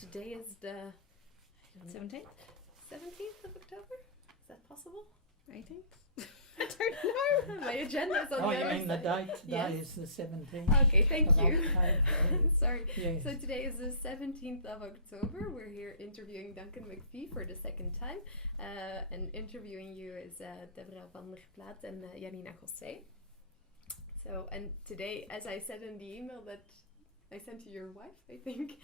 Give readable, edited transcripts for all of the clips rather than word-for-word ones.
Today is the 17th? 17th of October? Is that possible? 18th? I don't know. My agenda is on Oh, the you other mean the side. date today Yes. is the 17th? Okay, thank of you. October, yes. Sorry. Yes. So today is the 17th of October. We're here interviewing Duncan McPhee for the second time. And interviewing you is Deborah van der Plaat and Janina Gosseye. So, and today, as I said in the email that I sent to your wife, I think,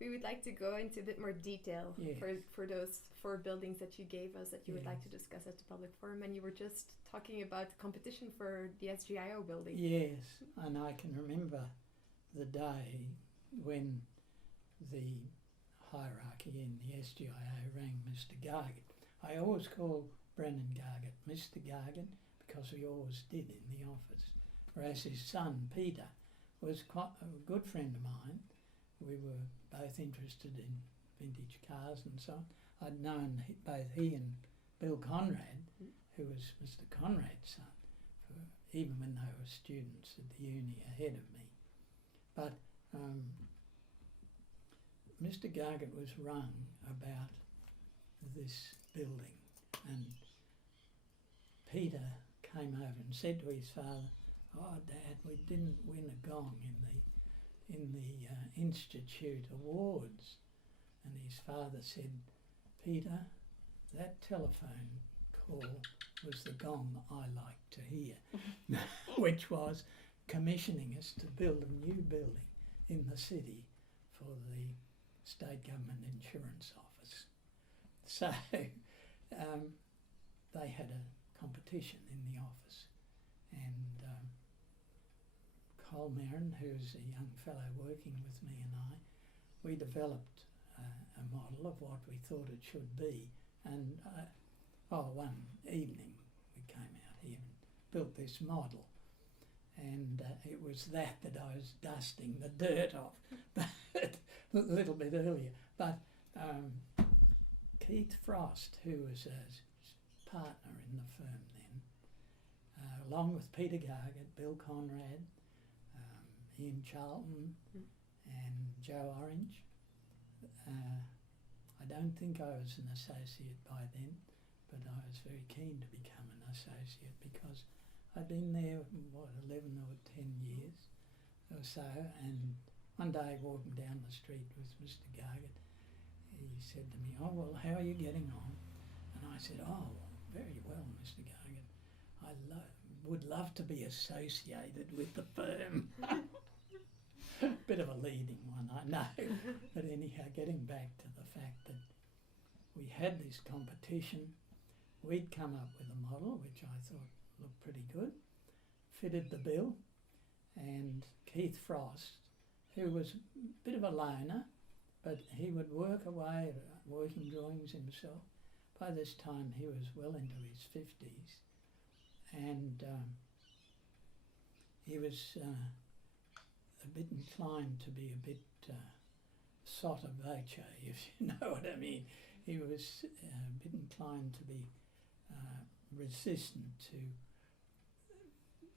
we would like to go into a bit more detail Yes. for those 4 buildings that you gave us that you would like to Yes. discuss at the public forum. And you were just talking about the competition for the SGIO building. Yes, and I can remember the day when the hierarchy in the SGIO rang Mr. Gargan. I always call Brennan Gargan Mr. Gargan because we always did in the office, whereas his son Peter was quite a good friend of mine. We were both interested in vintage cars and so on. I'd known both he and Bill Conrad, who was Mr. Conrad's son, even when they were students at the uni ahead of me. But Mr. Gargan was rung about this building, and Peter came over and said to his father, "Oh, Dad, we didn't win a gong in the Institute Awards." And his father said, "Peter, that telephone call was the gong I like to hear," which was commissioning us to build a new building in the city for the State Government Insurance Office. So they had a competition in the office, and Cole Marin, who's a young fellow working with me and I, we developed a model of what we thought it should be. And one evening we came out here and built this model, and it was that I was dusting the dirt off but a little bit earlier. But Keith Frost, who was a partner in the firm then, along with Peter Gargan, Bill Conrad, Ian Charlton and Joe Orange. I don't think I was an associate by then, but I was very keen to become an associate because I'd been there, 11 or 10 years or so, and one day walking down the street with Mr. Gargan, he said to me, "Oh, well, how are you getting on?" And I said, "Oh, very well, Mr. Gargan. I would love to be associated with the firm." Bit of a leading one, I know. But anyhow, getting back to the fact that we had this competition, we'd come up with a model which I thought looked pretty good, fitted the bill, and Keith Frost, who was a bit of a loner, but he would work away at working drawings himself. By this time he was well into his 50s, and he was a bit inclined to be a bit sotto voce, if you know what I mean. He was a bit inclined to be resistant to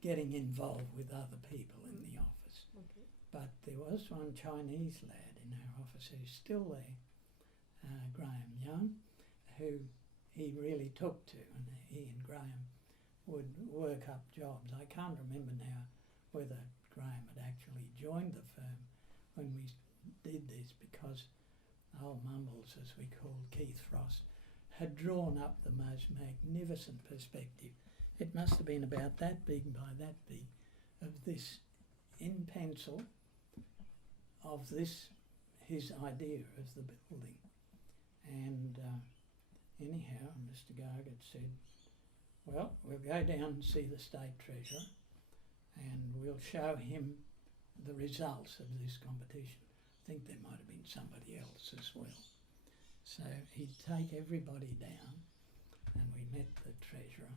getting involved with other people in the office. Okay. But there was one Chinese lad in our office who's still there, Graham Young, who he really took to, and he and Graham would work up jobs. I can't remember now whether Graham had actually joined the firm when we did this, because old Mumbles, as we called Keith Frost, had drawn up the most magnificent perspective. It must have been about that big by that big, of this in pencil, of this, his idea of the building. And anyhow, Mr. Gargan said, "Well, we'll go down and see the State Treasurer and we'll show him the results of this competition." I think there might have been somebody else as well. So he'd take everybody down, and we met the treasurer.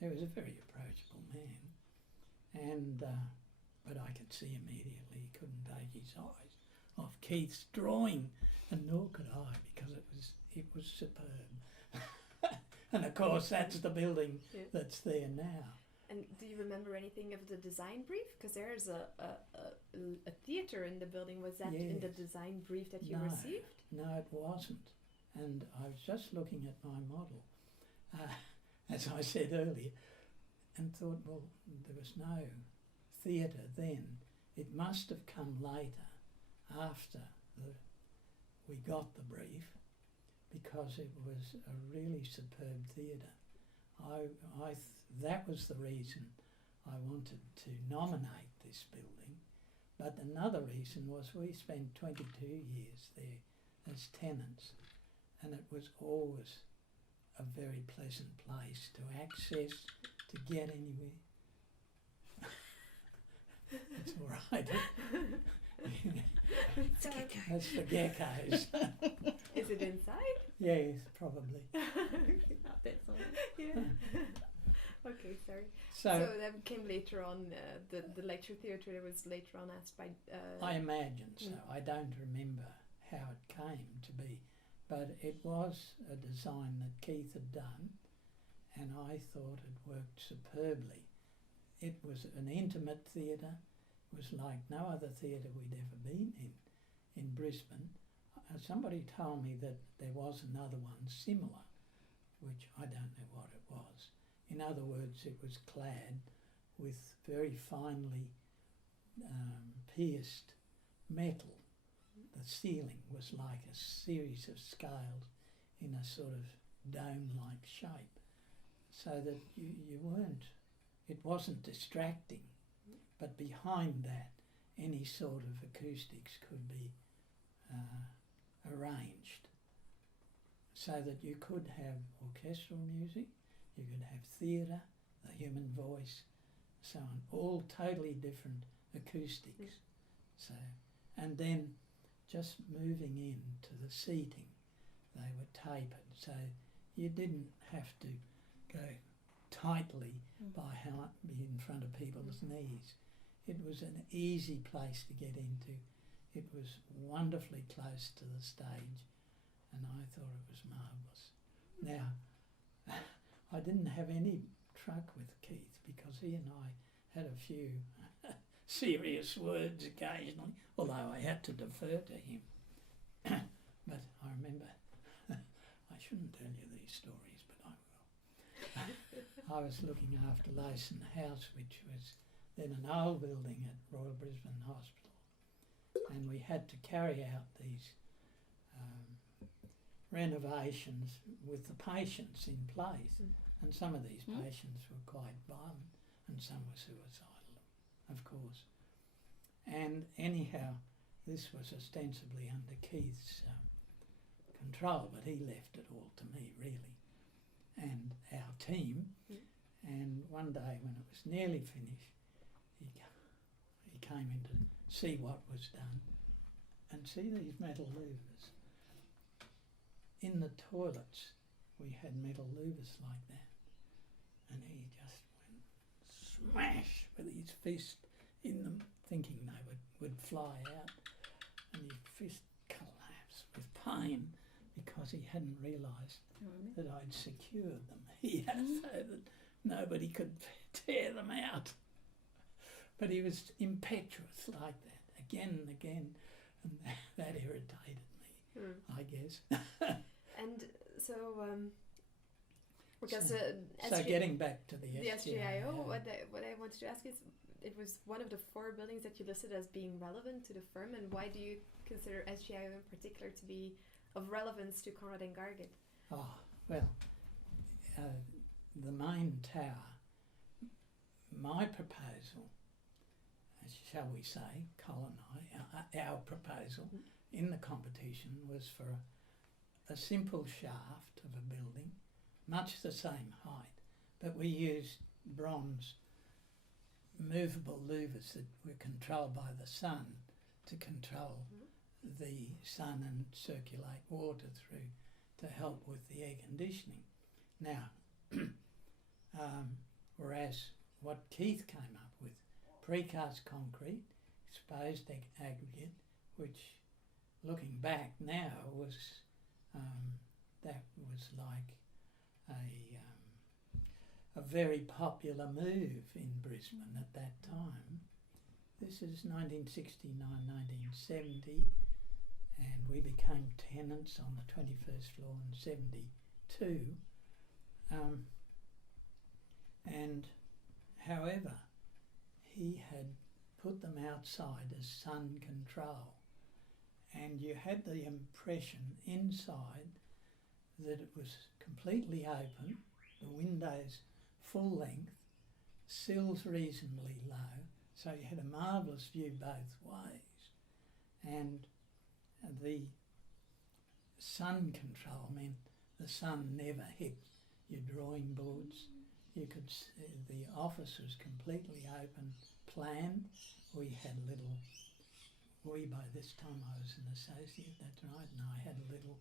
He was a very approachable man, and but I could see immediately he couldn't take his eyes off Keith's drawing, and nor could I, because it was superb. And of course that's the building that's there now. And do you remember anything of the design brief? Because there's a theatre in the building. Was that in the Yes. design brief that you No. received? No, it wasn't. And I was just looking at my model, as I said earlier, and thought, well, there was no theatre then. It must have come later, after we got the brief, because it was a really superb theatre. That was the reason I wanted to nominate this building. But another reason was we spent 22 years there as tenants, and it was always a very pleasant place to access, to get anywhere. It's all right. So, That's the geckos. is it inside? Yes, probably. That bit's on it. Yeah. Okay, sorry. So that came later on. The lecture theatre was later on asked by. I imagine so. I don't remember how it came to be, but it was a design that Keith had done, and I thought it worked superbly. It was an intimate theatre. It was like no other theatre we'd ever been in Brisbane. Somebody told me that there was another one similar, which I don't know what it was. In other words, it was clad with very finely pierced metal. The ceiling was like a series of scales in a sort of dome-like shape, so that you weren't, it wasn't distracting, but behind that any sort of acoustics could be arranged so that you could have orchestral music, you could have theatre, the human voice, so on, all totally different acoustics. So, and then just moving into the seating, they were tapered, so you didn't have to go tightly by how be in front of people's knees. It was an easy place to get into. It was wonderfully close to the stage, and I thought it was marvellous. Now, I didn't have any truck with Keith because he and I had a few serious words occasionally, although I had to defer to him. But I remember, I shouldn't tell you these stories, but I will. I was looking after Lowson House, which was then an old building at Royal Brisbane Hospital, and we had to carry out these renovations with the patients in place, and some of these patients were quite violent and some were suicidal, of course. And anyhow, this was ostensibly under Keith's control, but he left it all to me, really, and our team. And one day when it was nearly finished, he came in to see what was done and see these metal louvers. In the toilets we had metal louvers like that, and he just went smash with his fist in them, thinking they would fly out, and his fist collapsed with pain because he hadn't realised that I'd secured them here so that nobody could tear them out. But he was impetuous like that, again and again, and that irritated me, I guess. And so, because so getting back to the SGIO, what I wanted to ask is, it was one of the 4 buildings that you listed as being relevant to the firm, and why do you consider SGIO in particular to be of relevance to Conrad and Garget? Oh, well, the main tower, my proposal, shall we say, Colin and I, our proposal in the competition was for a simple shaft of a building, much the same height, but we used bronze movable louvers that were controlled by the sun to control the sun and circulate water through to help with the air conditioning. Now, whereas what Keith came up with, precast concrete, exposed aggregate, which looking back now was that was like a very popular move in Brisbane at that time. This is 1969, 1970, and we became tenants on the 21st floor in 72. And however, he had put them outside as sun control, and you had the impression inside that it was completely open, the windows full length, sills reasonably low, so you had a marvellous view both ways. And the sun control meant the sun never hit your drawing boards. You could see the office was completely open plan. We had by this time I was an associate, that's right, and I had a little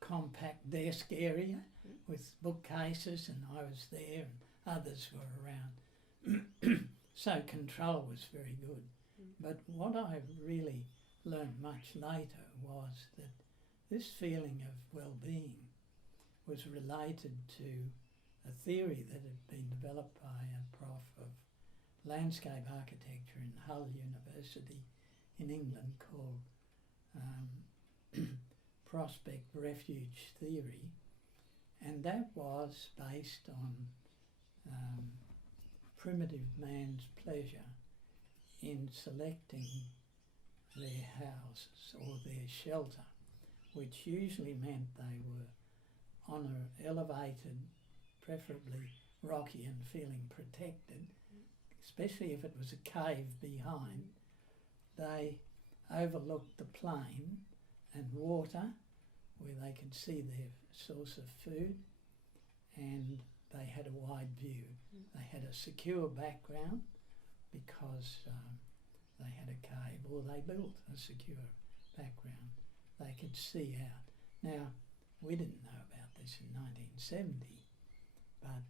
compact desk area with bookcases, and I was there and others were around. So control was very good. But what I really learned much later was that this feeling of well-being was related to a theory that had been developed by a prof of landscape architecture in Hull University in England called prospect refuge theory, and that was based on primitive man's pleasure in selecting their houses or their shelter, which usually meant they were on an elevated, preferably rocky and feeling protected, especially if it was a cave behind. They overlooked the plain and water where they could see their source of food, and they had a wide view. They had a secure background because they had a cave, or they built a secure background. They could see out. Now, we didn't know about this in 1970, but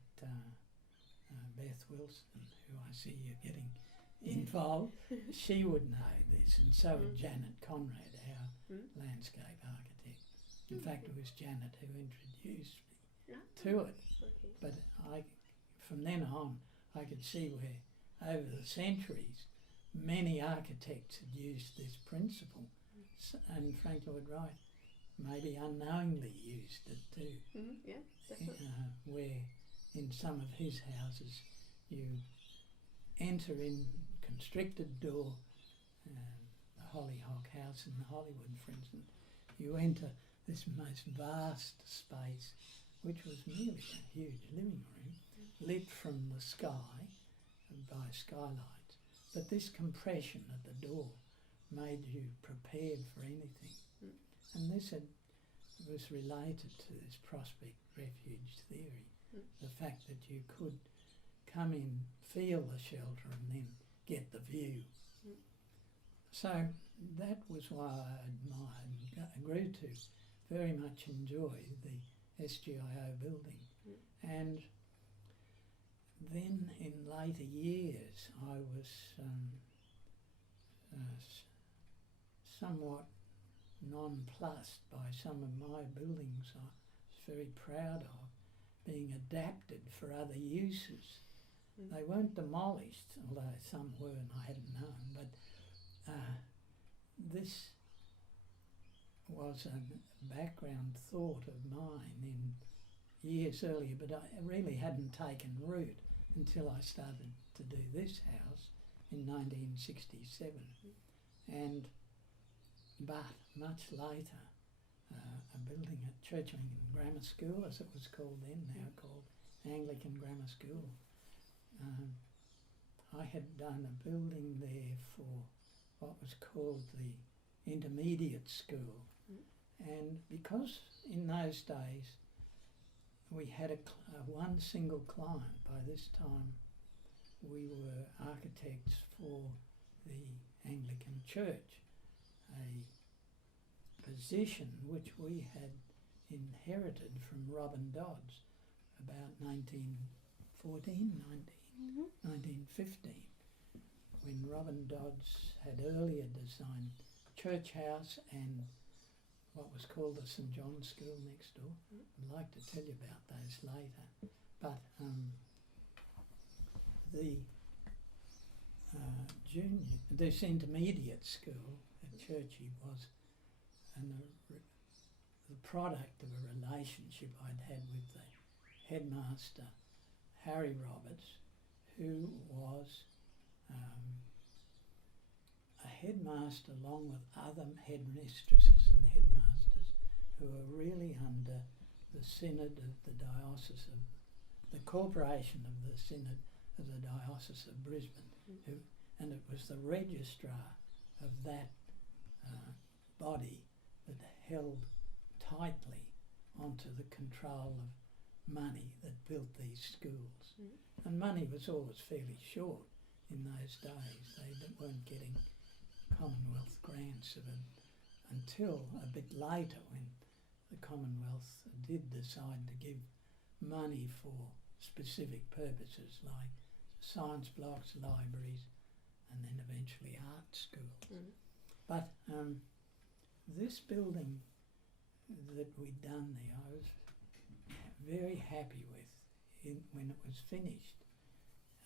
Beth Wilson, who I see you're getting involved, she would know this, and so would Janet Conrad, our landscape architect. In fact, it was Janet who introduced me to it. But from then on, I could see where, over the centuries, many architects had used this principle, and Frank Lloyd Wright maybe unknowingly used it too. Yeah, definitely. Where in some of his houses you enter in constricted door, the Hollyhock house in Hollywood, for instance, you enter this most vast space, which was merely a huge living room, lit from the sky by skylights. But this compression at the door made you prepared for anything. And this was related to this prospect refuge theory, the fact that you could come in, feel the shelter, and then get the view. So that was why I admired and grew to very much enjoy the SGIO building. And then in later years I was somewhat nonplussed by some of my buildings I was very proud of being adapted for other uses. They weren't demolished, although some were and I hadn't known, but this was a background thought of mine in years earlier, but I really hadn't taken root until I started to do this house in 1967. But much later, a building at Churchling Grammar School, as it was called then, now called Anglican Grammar School, I had done a building there for what was called the intermediate school. And because in those days we had one single client, by this time we were architects for the Anglican Church, a position which we had inherited from Robin Dodds about 1915, when Robin Dodds had earlier designed Church House and what was called the St John's School next door. I'd like to tell you about those later. but the this intermediate school at Churchy was the product of a relationship I'd had with the headmaster, Harry Roberts, who was a headmaster along with other headmistresses and headmasters who were really under the synod of the Diocese of the corporation of the synod of the Diocese of Brisbane, and it was the registrar of that body that held tightly onto the control of money that built these schools. And money was always fairly short in those days. They weren't getting Commonwealth grants until a bit later, when the Commonwealth did decide to give money for specific purposes like science blocks, libraries, and then eventually art schools. But this building that we'd done there, I was very happy with when it was finished,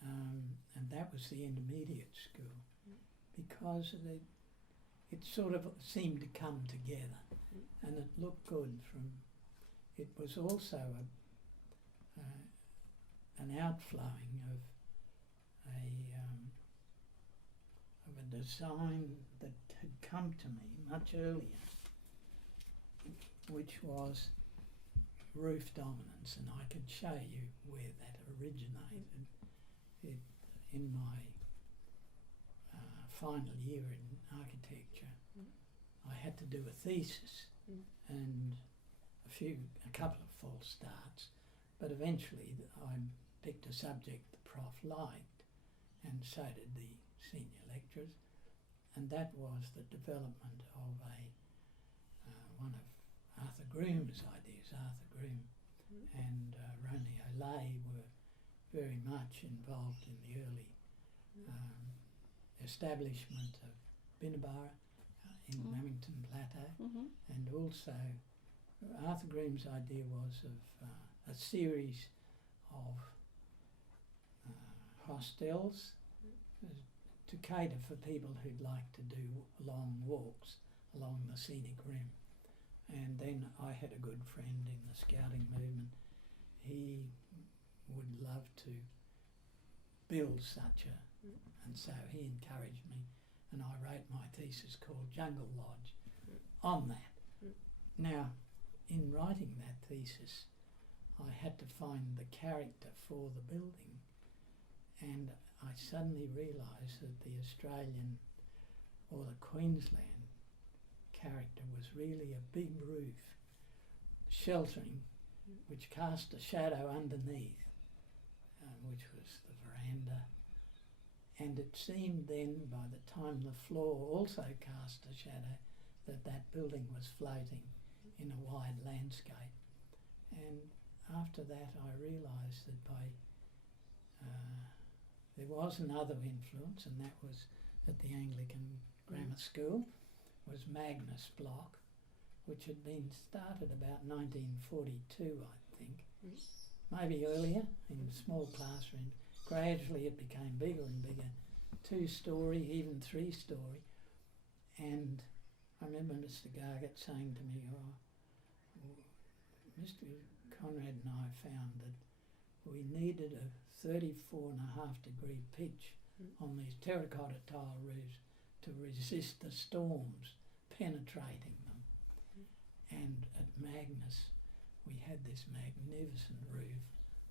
and that was the intermediate school, because it sort of seemed to come together, and it looked good. It was also an outflowing of a design that had come to me much earlier, which was roof dominance, and I could show you where that originated. In my final year in architecture, I had to do a thesis and a couple of false starts, but eventually I picked a subject the prof liked, and so did the senior lecturers, and that was the development of one of Arthur Groom's ideas. Arthur Groom and Ronnie O'Leigh were very much involved in the early establishment of Binnaburra in Lamington Plateau, and also Arthur Groom's idea was of a series of hostels to cater for people who'd like to do long walks along the scenic rim. And then I had a good friend in the scouting movement. He would love to build such and so he encouraged me, and I wrote my thesis called Jungle Lodge on that. Now, in writing that thesis, I had to find the character for the building, and I suddenly realised that the Australian or the Queensland character was really a big roof sheltering, which cast a shadow underneath, which was the veranda, and it seemed then, by the time the floor also cast a shadow, that building was floating in a wide landscape. And after that I realised that there was another influence, and that was at the Anglican Grammar School, was Magnus Block, which had been started about 1942, I think, maybe earlier, in small classrooms. Gradually it became bigger and bigger, 2-storey, even 3-storey. And I remember Mr. Gargett saying to me, Mr. Conrad and I found that we needed a 34.5-degree pitch on these terracotta tile roofs to resist the storms penetrating them. And at Magnus we had this magnificent roof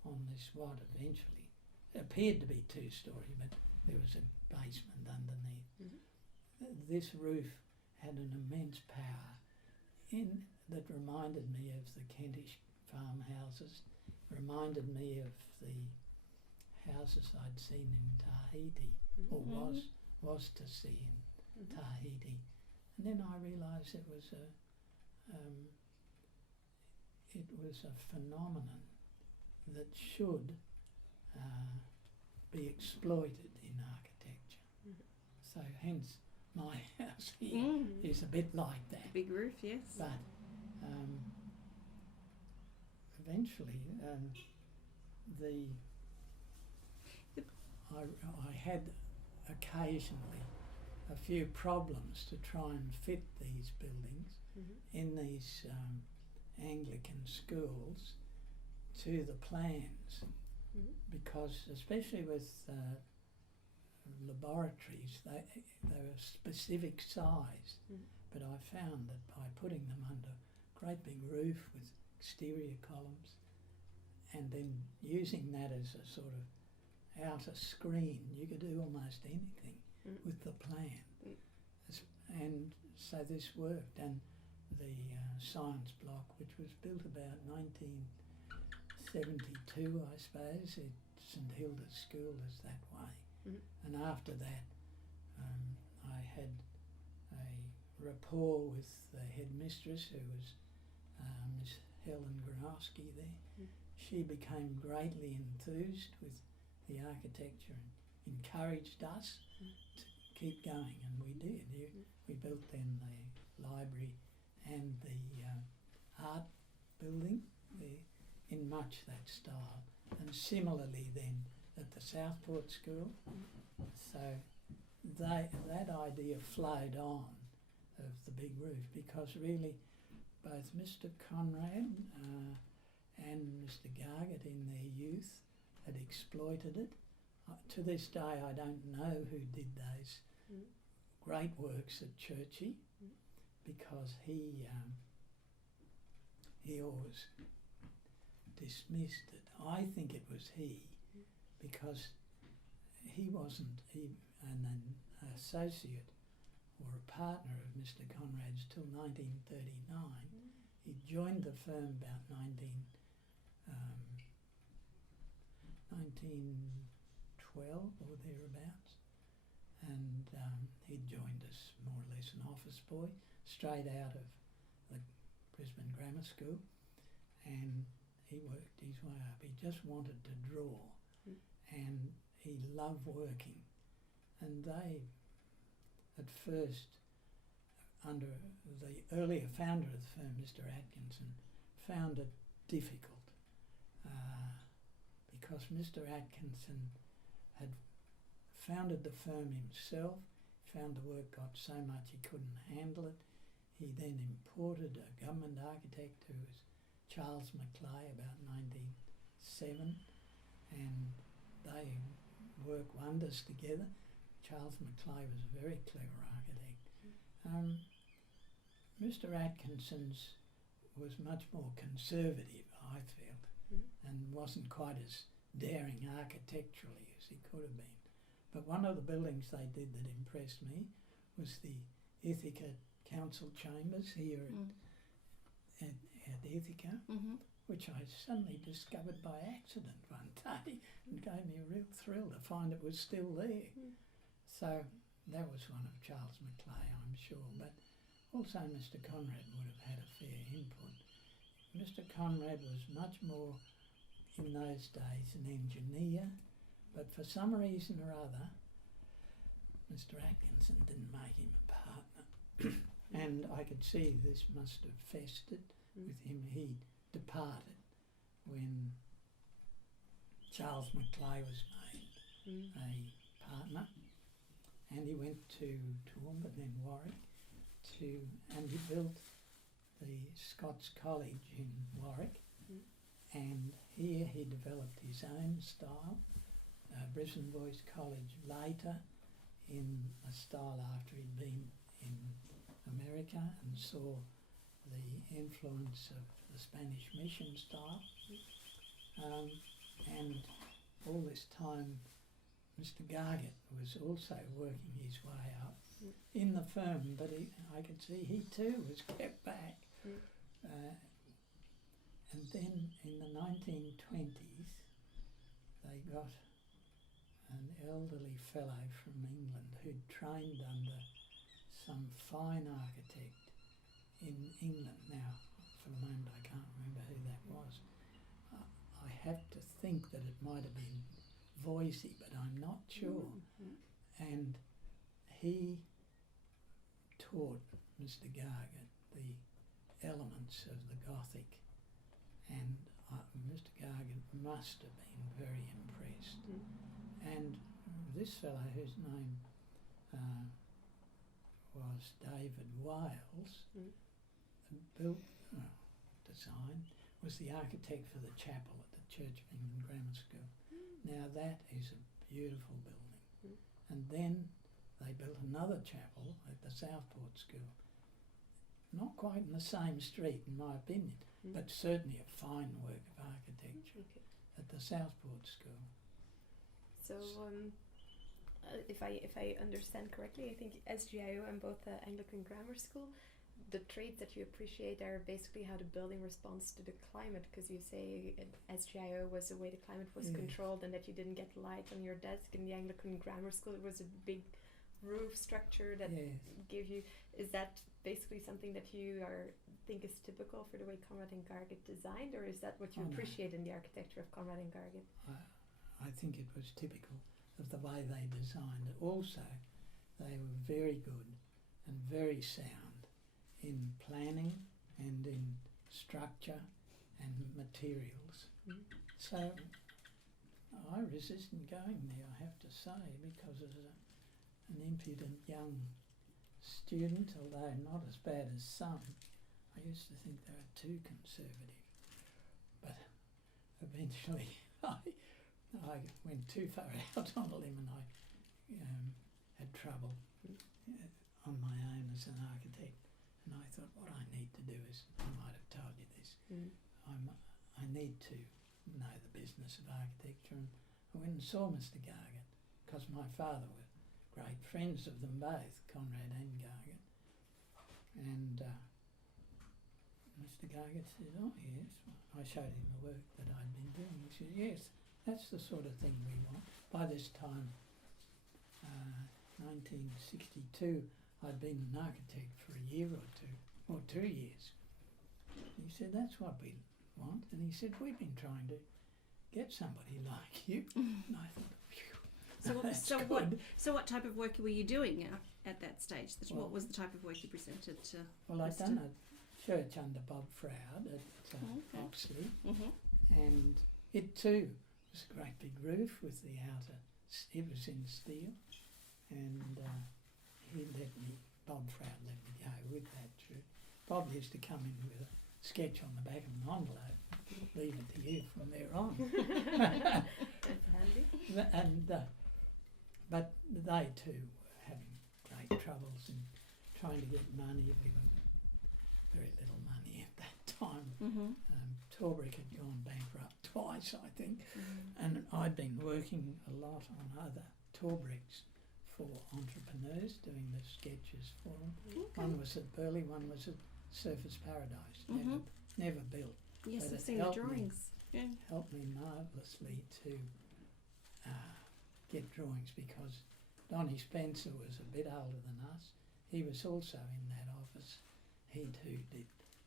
on this, what eventually appeared to be 2-storey, but there was a basement underneath. This roof had an immense power that reminded me of the Kentish farmhouses, reminded me of the houses I'd seen in Tahiti, or was to see in Tahiti. And then I realised it was a phenomenon that should be exploited in architecture. So hence my house here is a bit like that. Big roof, yes. But eventually I had occasionally a few problems to try and fit these buildings in these Anglican schools to the plans, because especially with laboratories, they were specific size, but I found that by putting them under a great big roof with exterior columns and then using that as a sort of outer screen, you could do almost anything with the plan. And so this worked, and the science block, which was built about 1972, I suppose, at St Hilda's School is that way. And after that I had a rapport with the headmistress, who was Miss Helen Gronowski there. She became greatly enthused with the architecture and encouraged us to keep going, and we did. We built then the library and the art building in much that style, and similarly then at the Southport School. So that idea flowed on of the big roof, because really both Mr Conrad and Mr Gargett in their youth had exploited it. To this day I don't know who did those great works at Churchie, because he always dismissed it. I think it was he, because he wasn't an associate or a partner of Mr Conrad's till 1939. He joined the firm about 1912 or thereabouts, and he'd joined us more or less an office boy straight out of the Brisbane Grammar School, and he worked his way up. He just wanted to draw, and he loved working. And they, at first, under the earlier founder of the firm, Mr Atkinson, found it difficult because Mr Atkinson had founded the firm himself, found the work got so much he couldn't handle it. He then imported a government architect who was Charles McClay, about 1907, and they worked wonders together. Charles McClay was a very clever architect. Mr Atkinson's was much more conservative, I felt, and wasn't quite as daring architecturally as he could have been. But one of the buildings they did that impressed me was the Ithaca Council Chambers here at Ithaca, which I suddenly discovered by accident one day, and gave me a real thrill to find it was still there. So that was one of Charles McClay, I'm sure, but also Mr Conrad would have had a fair input. Mr Conrad was much more, in those days, an engineer, but for some reason or other, Mr Atkinson didn't make him a partner. And I could see this must have festered with him. He departed when Charles McClay was made a partner, and he went to Toowoomba and then Warwick and he built the Scots College in Warwick, and here he developed his own style. Brisbane Boys College later in a style after he'd been in America and saw the influence of the Spanish mission style. And all this time Mr Gargett was also working his way up in the firm, but I could see he too was kept back. And then in the 1920s they got an elderly fellow from England who'd trained under some fine architect in England. Now, for the moment I can't remember who that was. I have to think that it might have been Voisey, but I'm not sure. And he taught Mr Gargett the elements of the Gothic, and Mr. Gargan must have been very impressed. And this fellow, whose name was David Wales, built, design, was the architect for the chapel at the Church of England Grammar School. Now that is a beautiful building. And then they built another chapel at the Southport School. Not quite in the same street, in my opinion, but certainly a fine work of architecture at the Southport School. So, if I understand correctly, I think SGIO and both the Anglican Grammar School, the traits that you appreciate are basically how the building responds to the climate, because you say SGIO was the way the climate was controlled and that you didn't get light on your desk. In the Anglican Grammar School, it was a big roof structure that gave you. Is that basically something that you think is typical for the way Conrad and Garget designed, or is that what you appreciate in the architecture of Conrad and Garget? I think it was typical of the way they designed it. Also, they were very good and very sound in planning and in structure and materials. So I resisted going there, I have to say, because as an impudent young student, although not as bad as some, I used to think they were too conservative. But eventually I went too far out on a limb, and I had trouble on my own as an architect. And I thought, what I need to do is, I might have told you this, I need to know the business of architecture. And I went and saw Mr. Gargan, because my father was great friends of them both, Conrad and Gargan. And Mr. Gargan said, oh yes. I showed him the work that I'd been doing. He said, yes, that's the sort of thing we want. By this time, 1962, I'd been an architect for a year or two, or 2 years. He said, that's what we want. And he said, we've been trying to get somebody like you. And I thought, phew, So what type of work were you doing at that stage? What was the type of work you presented to? Well, I'd done a church under Bob Froud at Oxley. And it too was a great big roof with the outer, it was in steel. And Bob Froud let me go with that church. Bob used to come in with a sketch on the back of an envelope, leave it to you from there on. That's handy. But they too were having great troubles in trying to get money. We were very little money at that time. Torbrick had gone bankrupt twice, I think, and I'd been working a lot on other Torbricks for entrepreneurs, doing the sketches for them. One was at Burleigh, one was at Surfers Paradise, never built. Yes, But I've seen the drawings. Helped me marvellously to get drawings, because Donnie Spencer was a bit older than us. He was also in that office. He too did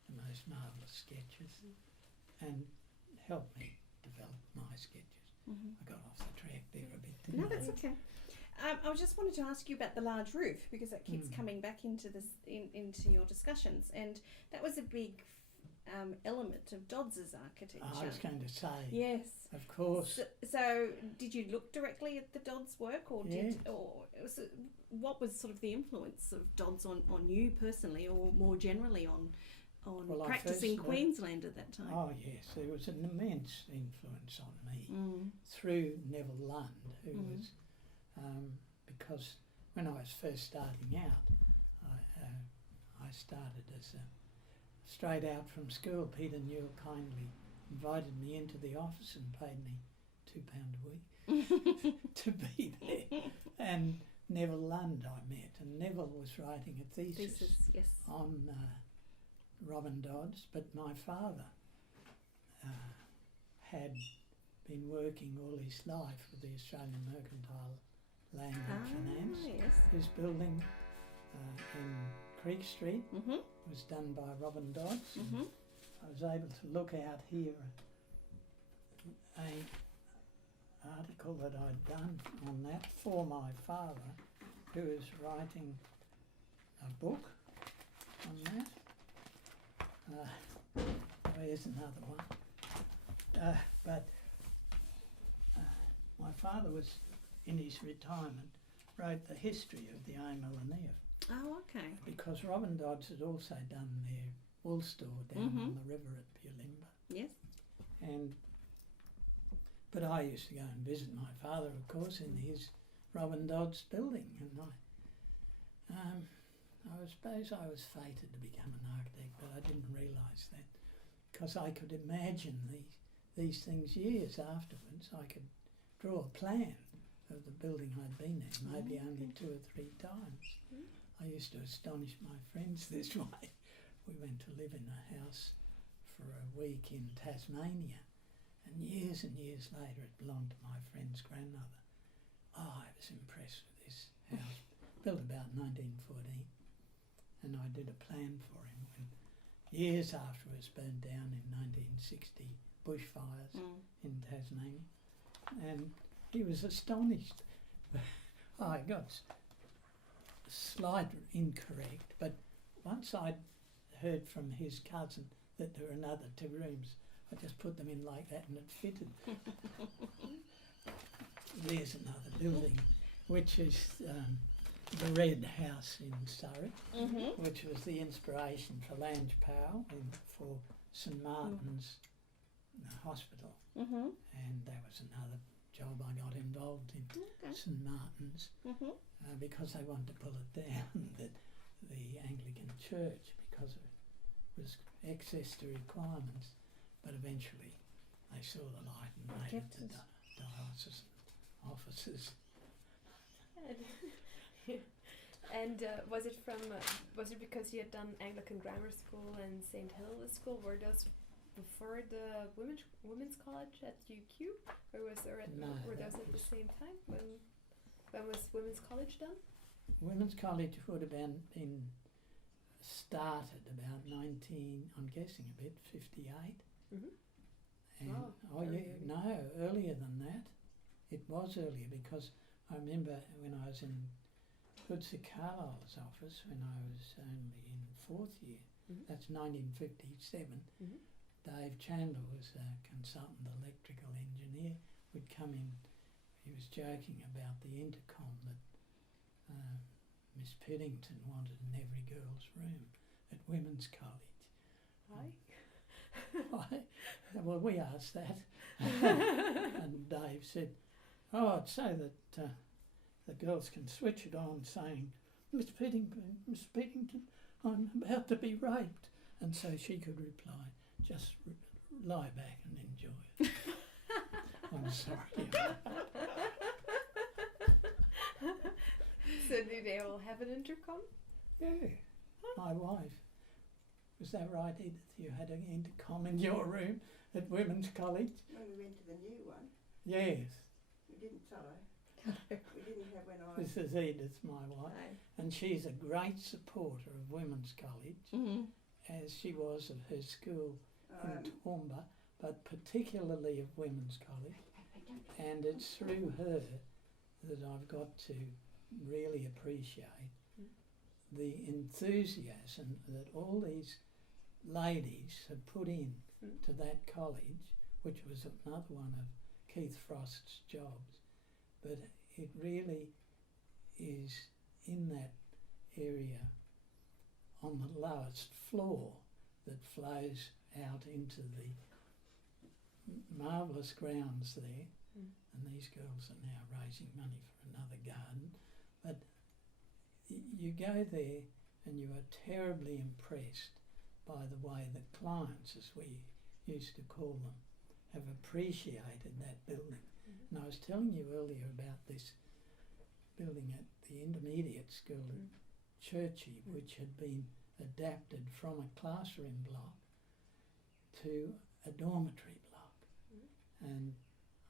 the most marvellous sketches and helped me develop my sketches. I got off the track there a bit. No, that's okay. I just wanted to ask you about the large roof, because that keeps coming back into this into your discussions, and that was a big element of Dodds's architecture. I was going to say, yes, of course. So did you look directly at the Dodds work, or what was sort of the influence of Dodds on you personally, or more generally on practicing Queensland at that time? Oh yes, there was an immense influence on me through Neville Lund, who was. Because when I was first starting out, I started as straight out from school. Peter Newell kindly invited me into the office and paid me £2 a week to be there. And Neville Lund I met, and Neville was writing a thesis on Robin Dodds, but my father had been working all his life with the Australian Mercantile Land and Finance. His building in Creek Street was done by Robin Dodds. I was able to look out here a article that I'd done on that for my father, who was writing a book on that. There's another one. but my father was, in his retirement, wrote the history of the Amel and Eve. Oh, okay. Because Robin Dodds had also done their wool store down on the river at Pulimba. Yes. But I used to go and visit my father, of course, in his Robin Dodds building, and I suppose I was fated to become an architect, but I didn't realise that, because I could imagine these things years afterwards. I could draw a plan of the building I'd been in, maybe only 2 or 3 times. I used to astonish my friends this way. We went to live in a house for a week in Tasmania, and years later it belonged to my friend's grandmother. Oh, I was impressed with this house, built about 1914, and I did a plan for him when years after it was burned down in 1960, bushfires in Tasmania, and he was astonished. I got slightly incorrect, but once I'd heard from his cousin that there were another 2 rooms, I just put them in like that and it fitted. There's another building, which is the Red House in Surrey, which was the inspiration for Lange Powell for St Martin's Hospital, and that was another job I got involved in, St Martin's, because they wanted to pull it down, the Anglican Church, because it was excess to requirements, but eventually they saw the light and made it to diocesan offices. And was it because you had done Anglican Grammar School and St Hilda's School? Were those before the women's college at UQ, or were those at the same time? When was women's college done? Women's college would have been started about 19, I'm guessing a bit, 58. And earlier than that. It was earlier, because I remember when I was in Hoodser Carlyle's office when I was only in 4th year, that's 1957, Dave Chandler was a consultant electrical engineer, would come in, he was joking about the intercom that Miss Piddington wanted in every girl's room at Women's College. Why? Well, we asked that. And Dave said, oh, I'd say that the girls can switch it on saying, Miss Piddington, I'm about to be raped. And so she could reply, just lie back and enjoy it. I'm sorry. So do they all have an intercom? Yeah, my wife. Was that right, Edith? You had an intercom in your room at Women's College? When we went to the new one. Yes. We didn't, sorry. We didn't have when I... This is Edith, my wife, and she's a great supporter of Women's College, as she was of her school in Toowoomba, but particularly of Women's College, and it's through her that I've got to really appreciate the enthusiasm that all these ladies have put in to that college, which was another one of Keith Frost's jobs, but it really is in that area on the lowest floor that flows out into the marvellous grounds there, and these girls are now raising money for another garden, but you go there and you are terribly impressed by the way the clients, as we used to call them, have appreciated that building. And I was telling you earlier about this building at the intermediate school at Churchy, which had been adapted from a classroom block to a dormitory block. And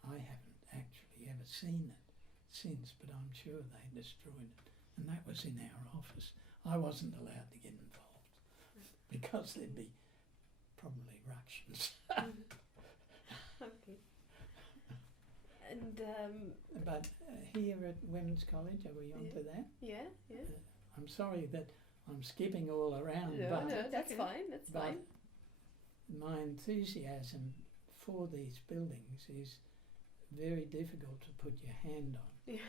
I haven't actually ever seen it since, but I'm sure they destroyed it. And that was in our office. I wasn't allowed to get involved because there'd be probably ructions. Okay. And but here at Women's College, are we on to that? Yeah. I'm sorry that I'm skipping all around, No, that's fine. That's fine. My enthusiasm for these buildings is very difficult to put your hand on. Yeah.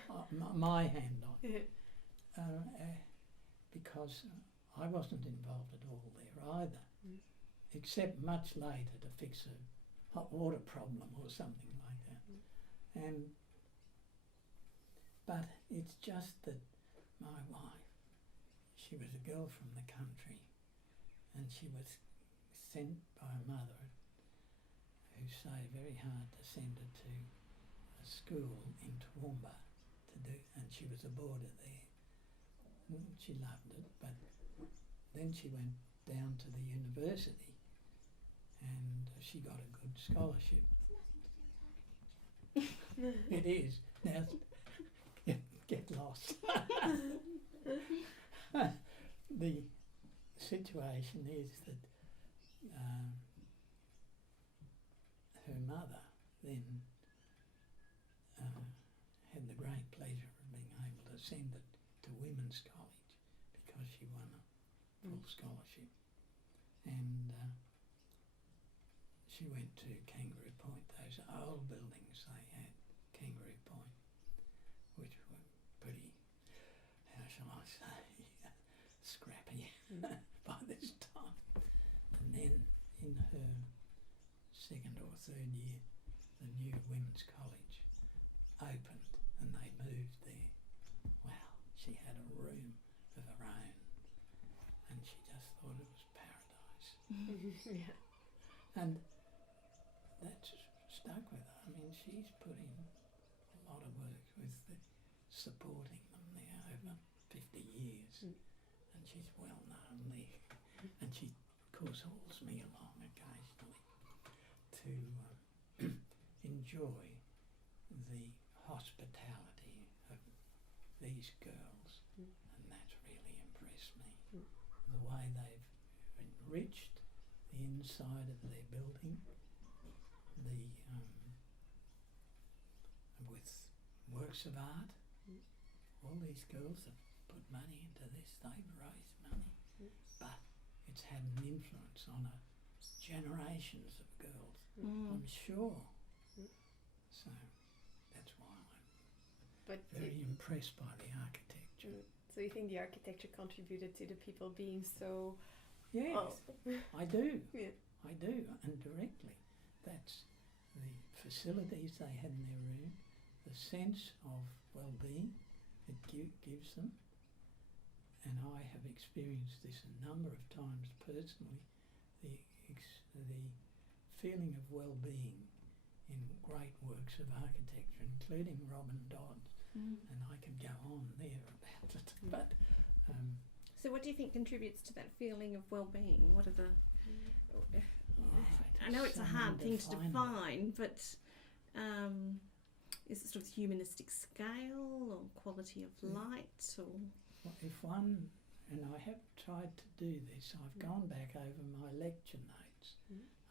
My hand on. Yeah. Because I wasn't involved at all there either, except much later to fix a hot water problem or something like that. But it's just that my wife, she was a girl from the country, and she was sent by her mother, who say very hard to send her to a school in Toowoomba to do, and she was a boarder there. She loved it, but then she went down to the university and she got a good scholarship. It is. Now, get lost. The situation is that her mother then had the great pleasure of being able to send it to women's college because she won a full scholarship, and she went to Kangaroo Point, those old buildings they had, Kangaroo Point, which were pretty, how shall I say, scrappy by this time. And then in her second or third year, the new women's college opened and they moved there. Wow, she had a room of her own and she just thought it was paradise. Yeah. And that's stuck with her. I mean, she's put in a lot of work with supporting them there over 50 years and she's well known there. And she, of course, hauls me along occasionally to enjoy the hospitality of these girls, and that's really impressed me. The way they've enriched the inside of their building, with works of art. All these girls have put money into this, they've raised money, but it's had an influence on generations of girls, I'm sure. So that's why I'm very impressed by the architecture. So you think the architecture contributed to the people being so... Yes, Oh. I do. Yeah. I do, and directly. That's the facilities they had in their room, the sense of well-being it gives them. And I have experienced this a number of times personally, the feeling of well-being in great works of architecture, including Robin Dodd's, and I could go on there about it. But so what do you think contributes to that feeling of well-being? What are the... I know it's a hard thing to define, but is it sort of humanistic scale or quality of light or... Well, if one, and I have tried to do this, I've gone back over my lecture notes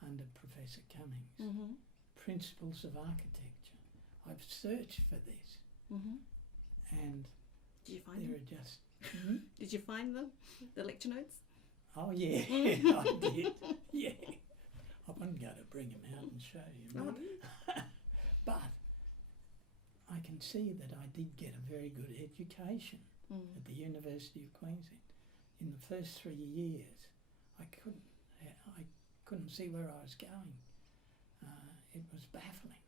under Professor Cummings, Principles of Architecture. I've searched for this, and did you find there them? are just... Did you find them, the lecture notes? Oh yeah, I did, yeah. I wasn't going to bring them out and show you, but I can see that I did get a very good education at the University of Queensland. In the first 3 years, I couldn't see where I was going. It was baffling,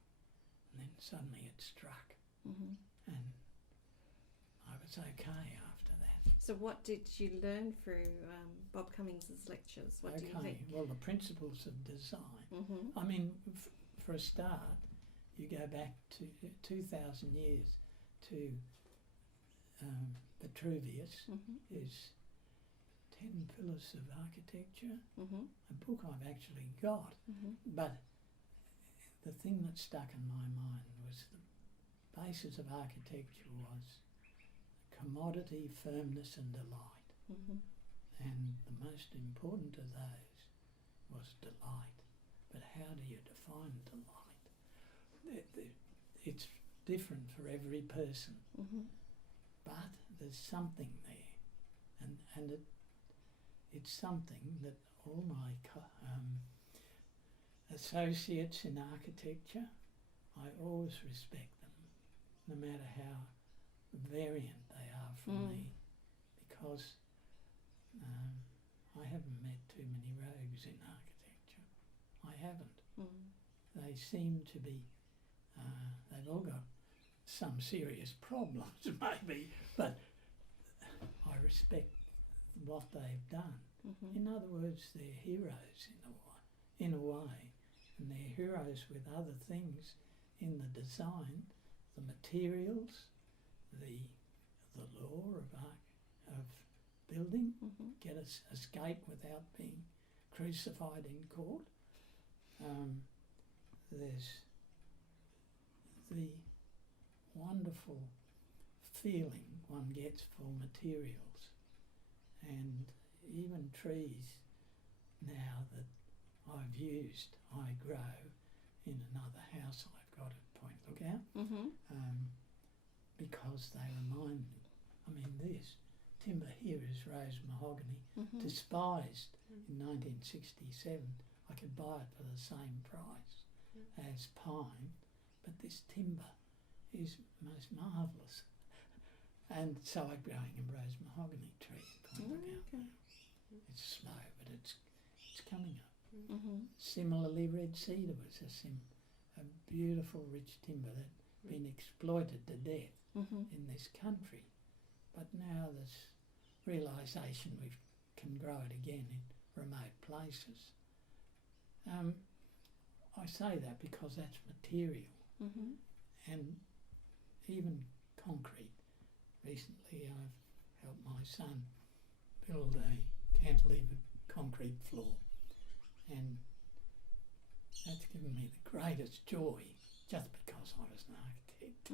and then suddenly it struck, and I was okay after that. So what did you learn through Bob Cummings's lectures? What do you think? Well, the principles of design. I mean, for a start, you go back to 2,000 years to Vitruvius, is 10 Pillars of Architecture, a book I've actually got. But the thing that stuck in my mind was the basis of architecture was commodity, firmness and delight. And the most important of those was delight. But how do you define delight? It's different for every person, but there's something there, and it's something that all my associates in architecture, I always respect them, no matter how variant they are from me, because I haven't met too many rogues in architecture. I haven't. They seem to be, they've all got some serious problems maybe, but I respect what they've done. In other words, they're heroes in a way, and they're heroes with other things in the design, the materials, the law of building, get us escape without being crucified in court. There's the wonderful feeling one gets for materials, and even trees now that I've used, I grow in another house I've got at Point Lookout, because they remind me. I mean, this timber here is rose mahogany, despised in 1967. I could buy it for the same price as pine, but this timber is most marvellous. And so I'm growing a rose mahogany tree at Point Lookout. It's slow, but it's coming up. Similarly, red cedar was a beautiful rich timber that's been exploited to death in this country. But now there's realisation we can grow it again in remote places. I say that because that's material, and even concrete. Recently I've helped my son build a cantilevered concrete floor, and that's given me the greatest joy, just because I was an architect,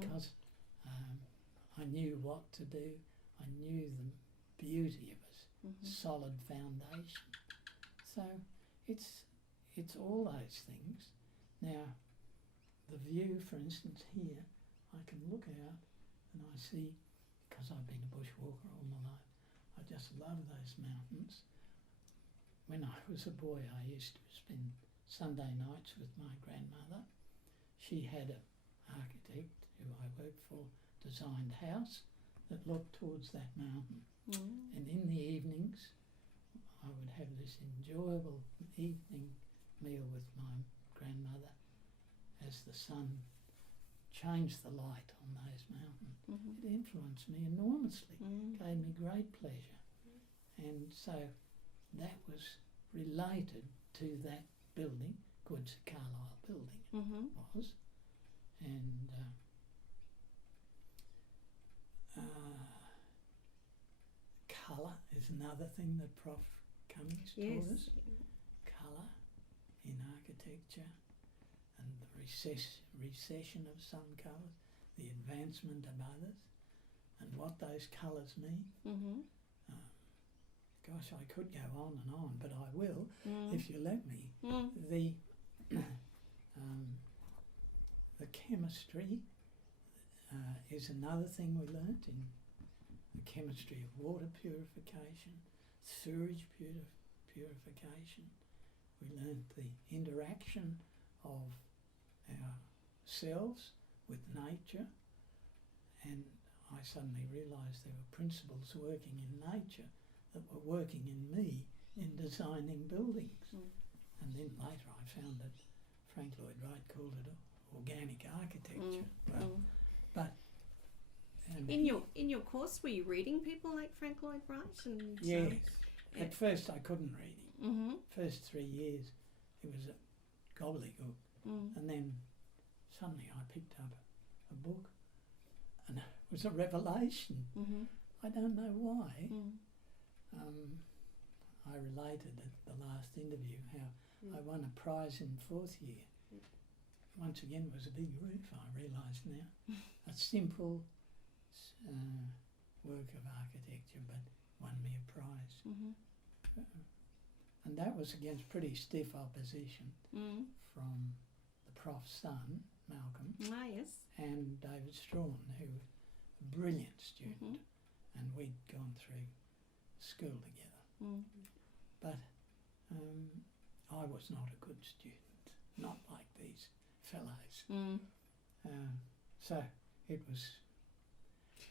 because I knew what to do, I knew the beauty of a solid foundation. So it's all those things. Now, the view, for instance, here, I can look out and I see, because I've been a bushwalker all my life, I just love those mountains. When I was a boy, I used to spend Sunday nights with my grandmother. She had an architect who I worked for, designed a house that looked towards that mountain. And in the evenings, I would have this enjoyable evening meal with my grandmother as the sun changed the light on those mountains. It influenced me enormously, gave me great pleasure. And so that was related to that building, Goods Carlisle building was. And colour is another thing that Prof Cummings taught us. Colour in architecture, and the recession of some colours, the advancement of others, and what those colours mean. Gosh, I could go on and on, but I will if you let me. The chemistry is another thing we learnt in the chemistry of water purification, sewage purification. We learnt the interaction of ourselves with nature, and I suddenly realised there were principles working in nature that were working in me in designing buildings. And then later I found that Frank Lloyd Wright called it organic architecture. But in your course, were you reading people like Frank Lloyd Wright? And yes. At first I couldn't read him. First 3 years it was a gobbledygook. And then suddenly I picked up a book and it was a revelation. I don't know why. I related at the last interview how I won a prize in 4th year. Once again, it was a big roof, I realise now. A simple work of architecture, but won me a prize. And that was against pretty stiff opposition from the Prof's son, Malcolm, and David Strawn, who was a brilliant student, and we'd gone through school together. But I was not a good student, not like these fellows. So it was...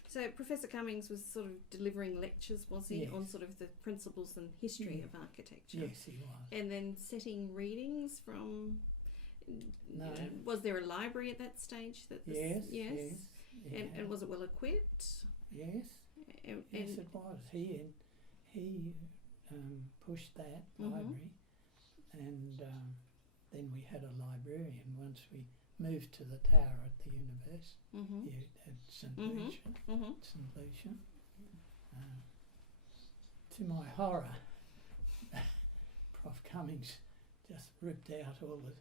So Professor Cummings was sort of delivering lectures, was he, Yes. on sort of the principles and history of architecture? Yes, he was. And then setting readings from... No. Was there a library at that stage? Yes. And was it well equipped? Yes. And Yes, it was. He pushed that library, and then we had a librarian once we moved to the tower at the university at St Lucia. St Lucia. To my horror, Prof Cummings just ripped out all the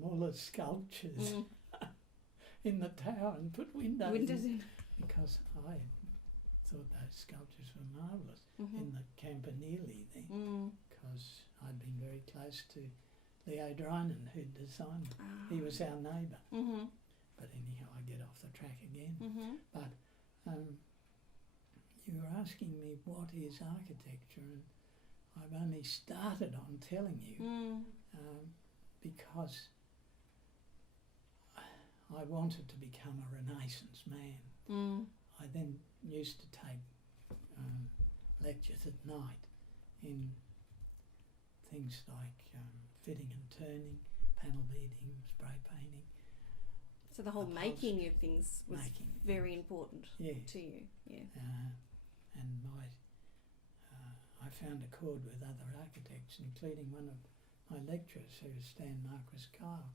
Muller sculptures in the tower and put windows in, because I thought those sculptures were marvellous in the Campanile there, because I'd been very close to Leo Drynan, who'd designed it. He was our neighbour. But anyhow, I get off the track again. But you were asking me what is architecture, and I've only started on telling you because I wanted to become a Renaissance man. I then used to take lectures at night in things like fitting and turning, panel beading, spray painting. So the whole making of things was very important to you. Yeah. And I found a chord with other architects, including one of my lecturers, who was Stan Marquis Kyle,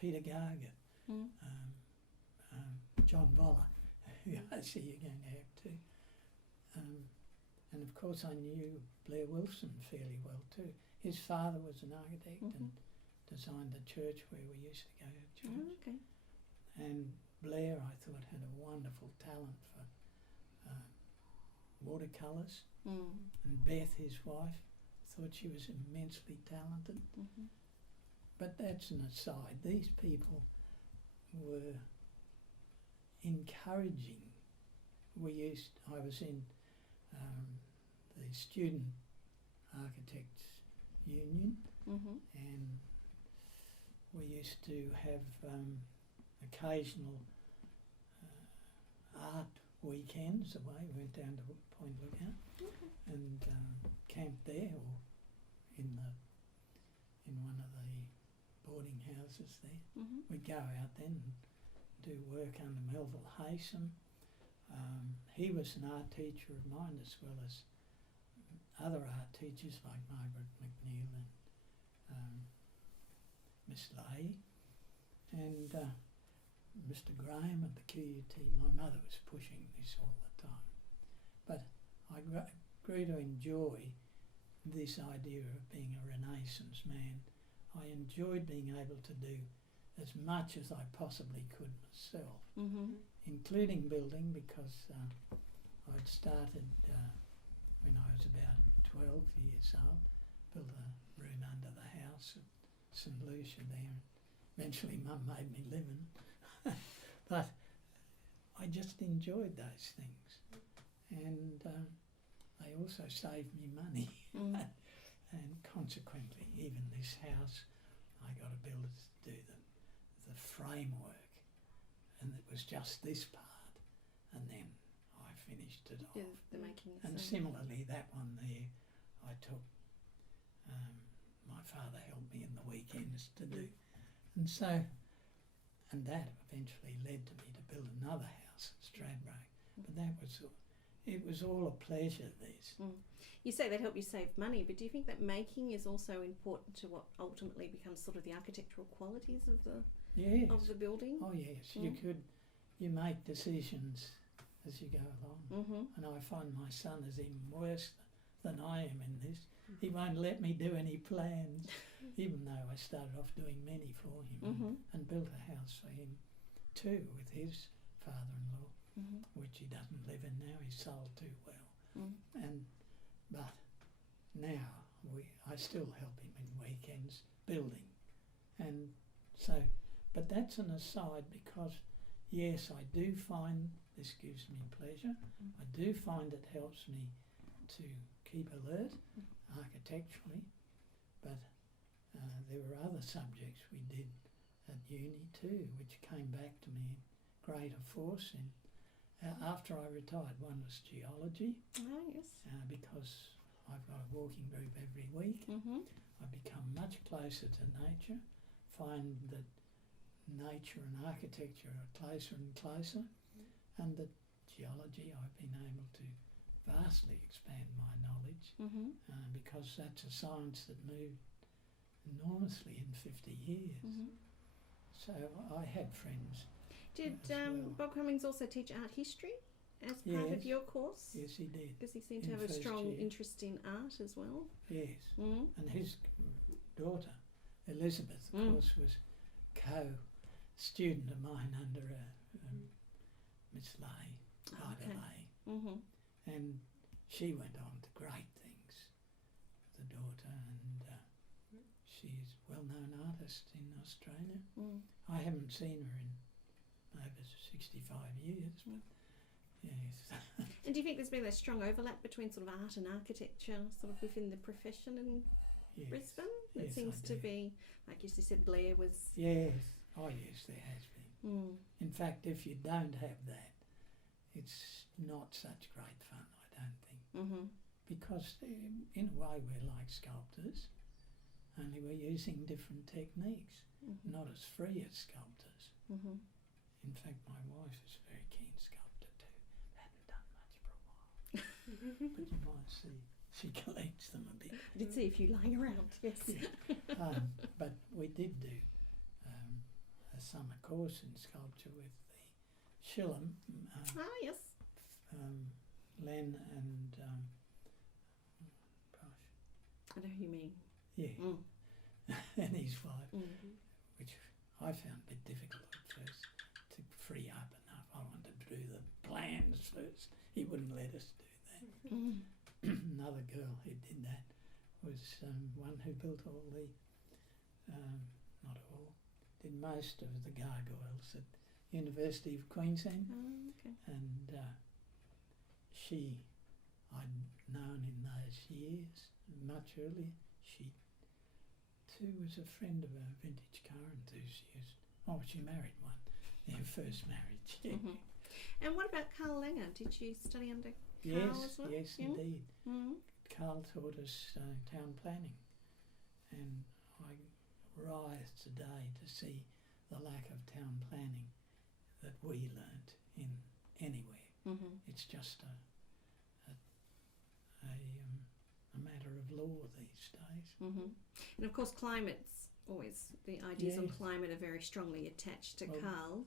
Peter Garger, John Voller, who I see you're going to have too. And of course I knew Blair Wilson fairly well too. His father was an architect and designed the church where we used to go to church. And Blair, I thought, had a wonderful talent for watercolours. And Beth, his wife, thought she was immensely talented. But that's an aside. These people were encouraging. I was in the Student Architects Union, and we used to have occasional art weekends away. We went down to Point Lookout and camped there, or in one of the boarding houses there. We'd go out then and do work under Melville Haysom. He was an art teacher of mine, as well as other art teachers like Margaret McNeil and Miss Leahy, and Mr Graham at the QUT. My mother was pushing this all the time, but I grew to enjoy this idea of being a Renaissance man. I enjoyed being able to do as much as I possibly could myself, including building, because I'd started when I was about 12 years old, built a room under the house at St Lucia there, and eventually Mum made me live in. But I just enjoyed those things, and they also saved me money. And consequently, even this house, I got a builder to do the framework, and it was just this part, and then I finished it off. The making. And similarly, that one there, I took, my father helped me in the weekends to do, and so, and that eventually led to me to build another house at Stradbroke. But it was all a pleasure, this. You say that helped you save money, but do you think that making is also important to what ultimately becomes sort of the architectural qualities of the building? Oh yes, you make decisions as you go along. And I find my son is even worse than I am in this. He won't let me do any plans, even though I started off doing many for him and built a house for him too with his father-in-law, which he doesn't live in now. He's sold too well. But now I still help him in weekends building, and so. But that's an aside, because yes, I do find this gives me pleasure. I do find it helps me to keep alert architecturally, but there were other subjects we did at uni too, which came back to me in greater force. After I retired, one was geology. Oh, yes. Because I've got a walking group every week. I become much closer to nature, find that nature and architecture are closer and closer, and that geology, I've been able to vastly expand my knowledge because that's a science that moved enormously in 50 years. So I had friends. Did well. Bob Cummings also teach art history as part of your course? Yes, he did. Because he seemed to have a strong interest in art as well. Yes. And his daughter, Elizabeth, of course, was co-student of mine under Miss Lay, Ida Lay. And she went on to great things, the daughter, and she's a well-known artist in Australia. I haven't seen her in over 65 years, but yes. And do you think there's been a strong overlap between sort of art and architecture sort of within the profession in Brisbane? It seems to be, like you said, Blair was... Yes, oh yes, there has been. In fact, if you don't have that, it's not such great fun, I don't think. Because in a way we're like sculptors, only we're using different techniques, not as free as sculptors. In fact, my wife is a very keen sculptor too. Hadn't done much for a while. But you might see she collects them a bit. I did see a few lying around, yes. But we did do a summer course in sculpture with the Shillham. Yes. Len and I know who you mean. Yeah. And his wife, which I found a bit difficult at first to free up enough. I wanted to do the plans first. He wouldn't let us do that. Another girl who did that was one who built all the, not all, did most of the gargoyles at University of Queensland. And I'd known in those years, much earlier. She too was a friend of a vintage car enthusiast. Oh, she married one, their first marriage. And what about Carl Langer? Did you study under Carl as well? Yes, indeed. Carl taught us town planning, and I writhe today to see the lack of town planning that we learnt in anywhere. It's just a matter of law these days. And of course, climate's always, the ideas on climate are very strongly attached to Carl.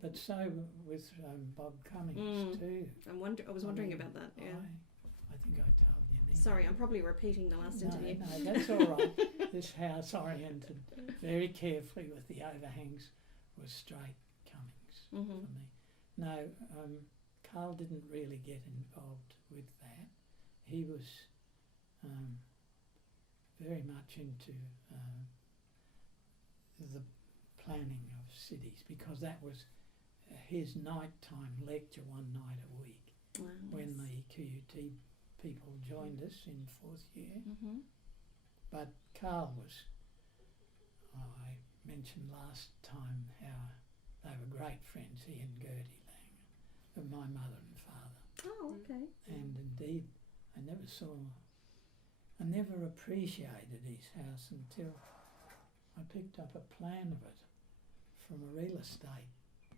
But so with Bob Cummings too. I was wondering about that. Yeah. I think I told you. Sorry, I'm probably repeating the last interview. No, that's all right. This house oriented very carefully with the overhangs was straight Cummings for me. No, Carl didn't really get involved with that. He was very much into the planning of cities, because that was his nighttime lecture one night a week when the QUT people joined us in 4th year. But Carl was, I mentioned last time how they were great friends, he and Gertie Langer, of my mother and father. Oh, okay. And indeed, I never appreciated his house until I picked up a plan of it from a real estate.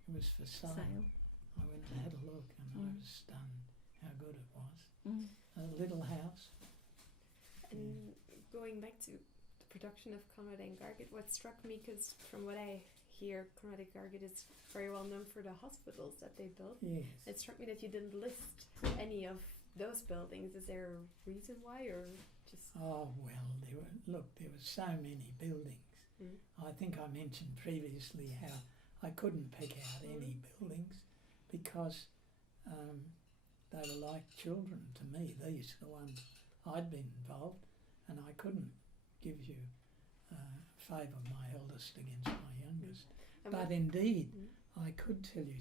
It was for sale. I went and had a look, and I was stunned how good it was. A little house. And going back to the production of Conrad and Garget, what struck me, because from what I hear, Conrad and Garget is very well known for the hospitals that they built. Yes. It struck me that you didn't list any of those buildings. Is there a reason why, or just... Oh, well, there were so many buildings. I think I mentioned previously how I couldn't pick out any buildings because they were like children to me. These are the ones I'd been involved, and I couldn't give you favour my eldest against my youngest. But indeed, I could tell you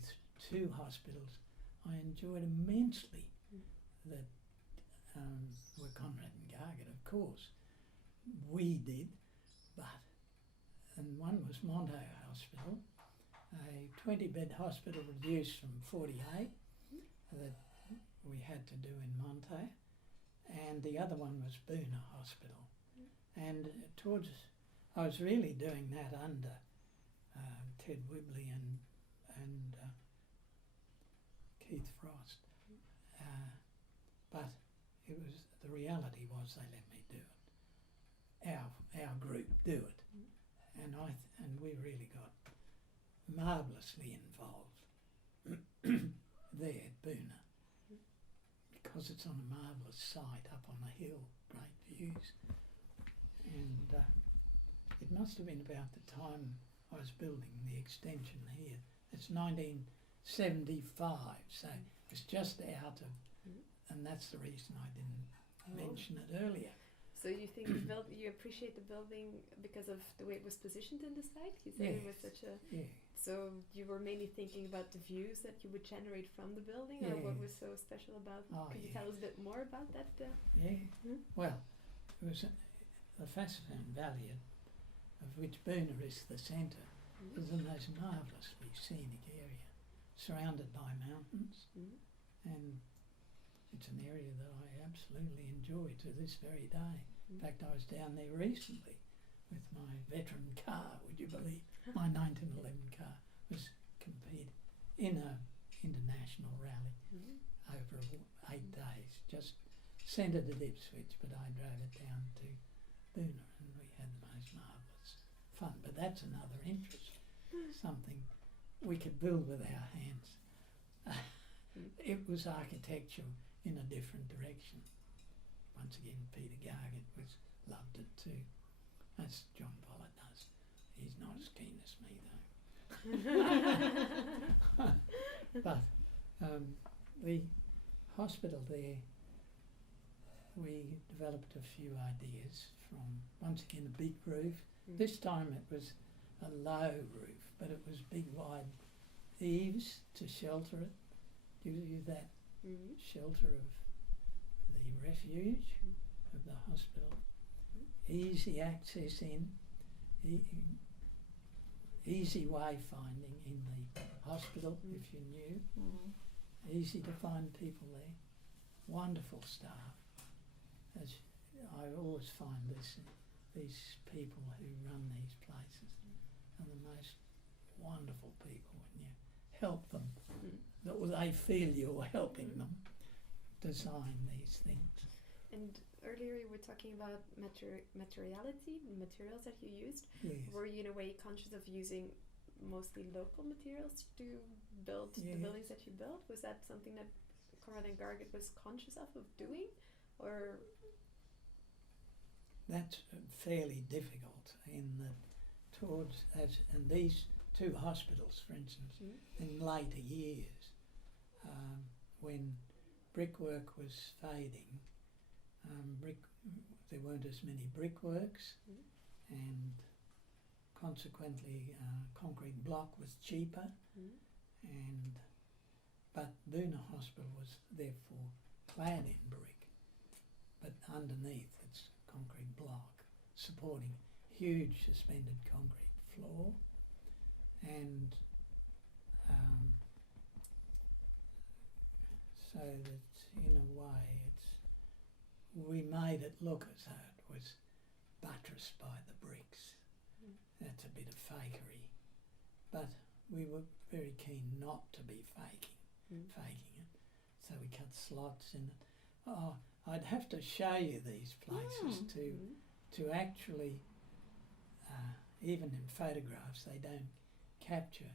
two hospitals I enjoyed immensely that were Conrad and Garget, of course. we did, and one was Monto Hospital, a 20-bed hospital reduced from 48 that we had to do in Monto, and the other one was Boona Hospital. And I was really doing that under Ted Wibley and Keith Frost, but the reality was they let me do it. Our group do it, and we really got marvellously involved there at Boona, because it's on a marvellous site up on the hill, great views. And it must have been about the time I was building the extension here. It's 1975, so it's just out of, and that's the reason I didn't mention it earlier. So you think you appreciate the building because of the way it was positioned in the site? You said it was such a... Yeah. So you were mainly thinking about the views that you would generate from the building, or what was so special about it? Could you tell us a bit more about that? Well, it was the Fassifan Valley, of which Boona is the centre, is the most marvellously scenic area, surrounded by mountains, and it's an area that I absolutely enjoy to this very day. In fact, I was down there recently with my veteran car, would you believe? My 1911 car was competing in a international rally over 8 days, just centred at Ipswich, but I drove it down to Boona and we had the most marvellous fun. But that's another interest, something we could build with our hands. It was architecture in a different direction. Once again, Peter Gargett loved it too. That's John Pollard does. He's not as keen as me though. But the hospital there, we developed a few ideas from, once again, a big roof. This time it was a low roof, but it was big wide eaves to shelter it, give you that shelter of the refuge of the hospital. Easy access in, easy wayfinding in the hospital if you knew. Easy to find people there. Wonderful staff. As I always find these people who run these places are the most wonderful people when you help them, that they feel you're helping them design these things. And earlier you were talking about materiality, the materials that you used. Yes. Were you in a way conscious of using mostly local materials to build the buildings that you built? Was that something that Conrad and Gargett was conscious of doing, or? That's fairly difficult in that and these two hospitals, for instance, in later years, when brickwork was fading, there weren't as many brickworks, and consequently concrete block was cheaper, but Boona Hospital was therefore clad in brick, but underneath it's concrete block supporting huge suspended concrete floor, and so that in a way we made it look as though it was buttressed by the bricks. That's a bit of fakery, but we were very keen not to be faking it, so we cut slots in it. I'd have to show you these places to actually, even in photographs, they don't capture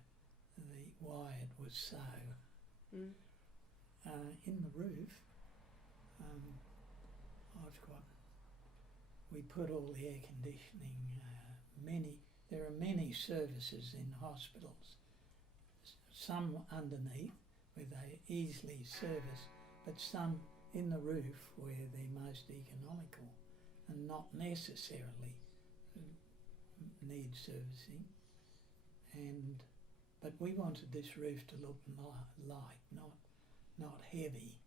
why it was so. In the roof, we put all the air conditioning, there are many services in hospitals, some underneath where they easily service, but some in the roof where they're most economical and not necessarily need servicing. But we wanted this roof to look light, not heavy,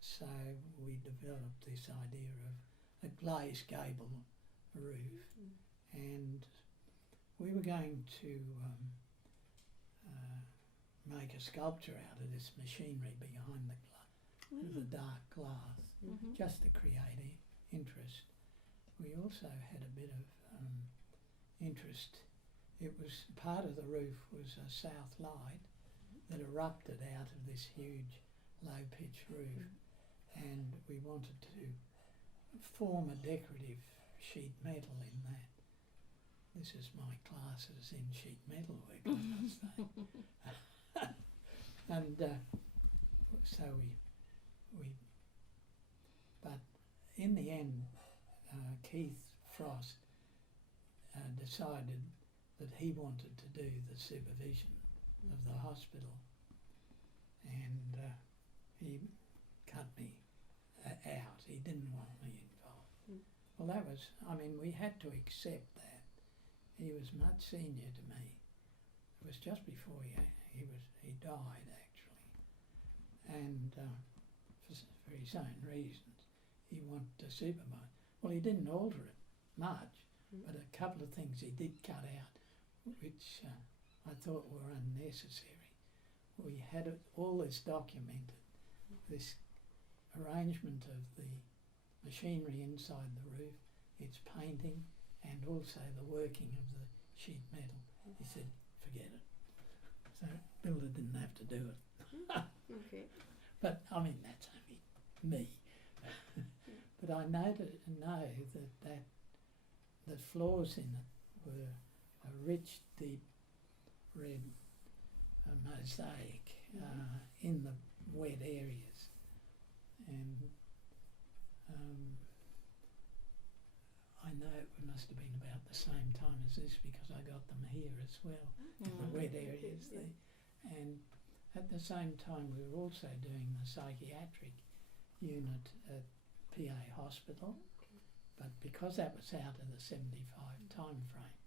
so we developed this idea of a glazed gable roof, and we were going to make a sculpture out of this machinery behind the dark glass, just to create interest. We also had a bit of interest. It was part of the roof was a south light that erupted out of this huge low pitch roof, and we wanted to form a decorative sheet metal in that. This is my classes in sheet metal work, I must say. And so we but in the end Keith Frost decided that he wanted to do the supervision of the hospital, and he cut me out. He didn't want me involved. Well, that was, I mean, we had to accept that. He was much senior to me. It was just before he died, actually, and for his own reasons, he wanted to supervise. Well, he didn't alter it much, but a couple of things he did cut out, which I thought were unnecessary. We had all this documented, this arrangement of the machinery inside the roof, its painting, and also the working of the sheet metal. He said, forget it. So the builder didn't have to do it. Okay. But I mean, that's only me. But I know that the floors in it were a rich, deep red mosaic in the wet areas, and I know it must have been about the same time as this because I got them here as well, in the wet areas there. And at the same time we were also doing the psychiatric unit at PA Hospital, but because that was out of the 75 time frame,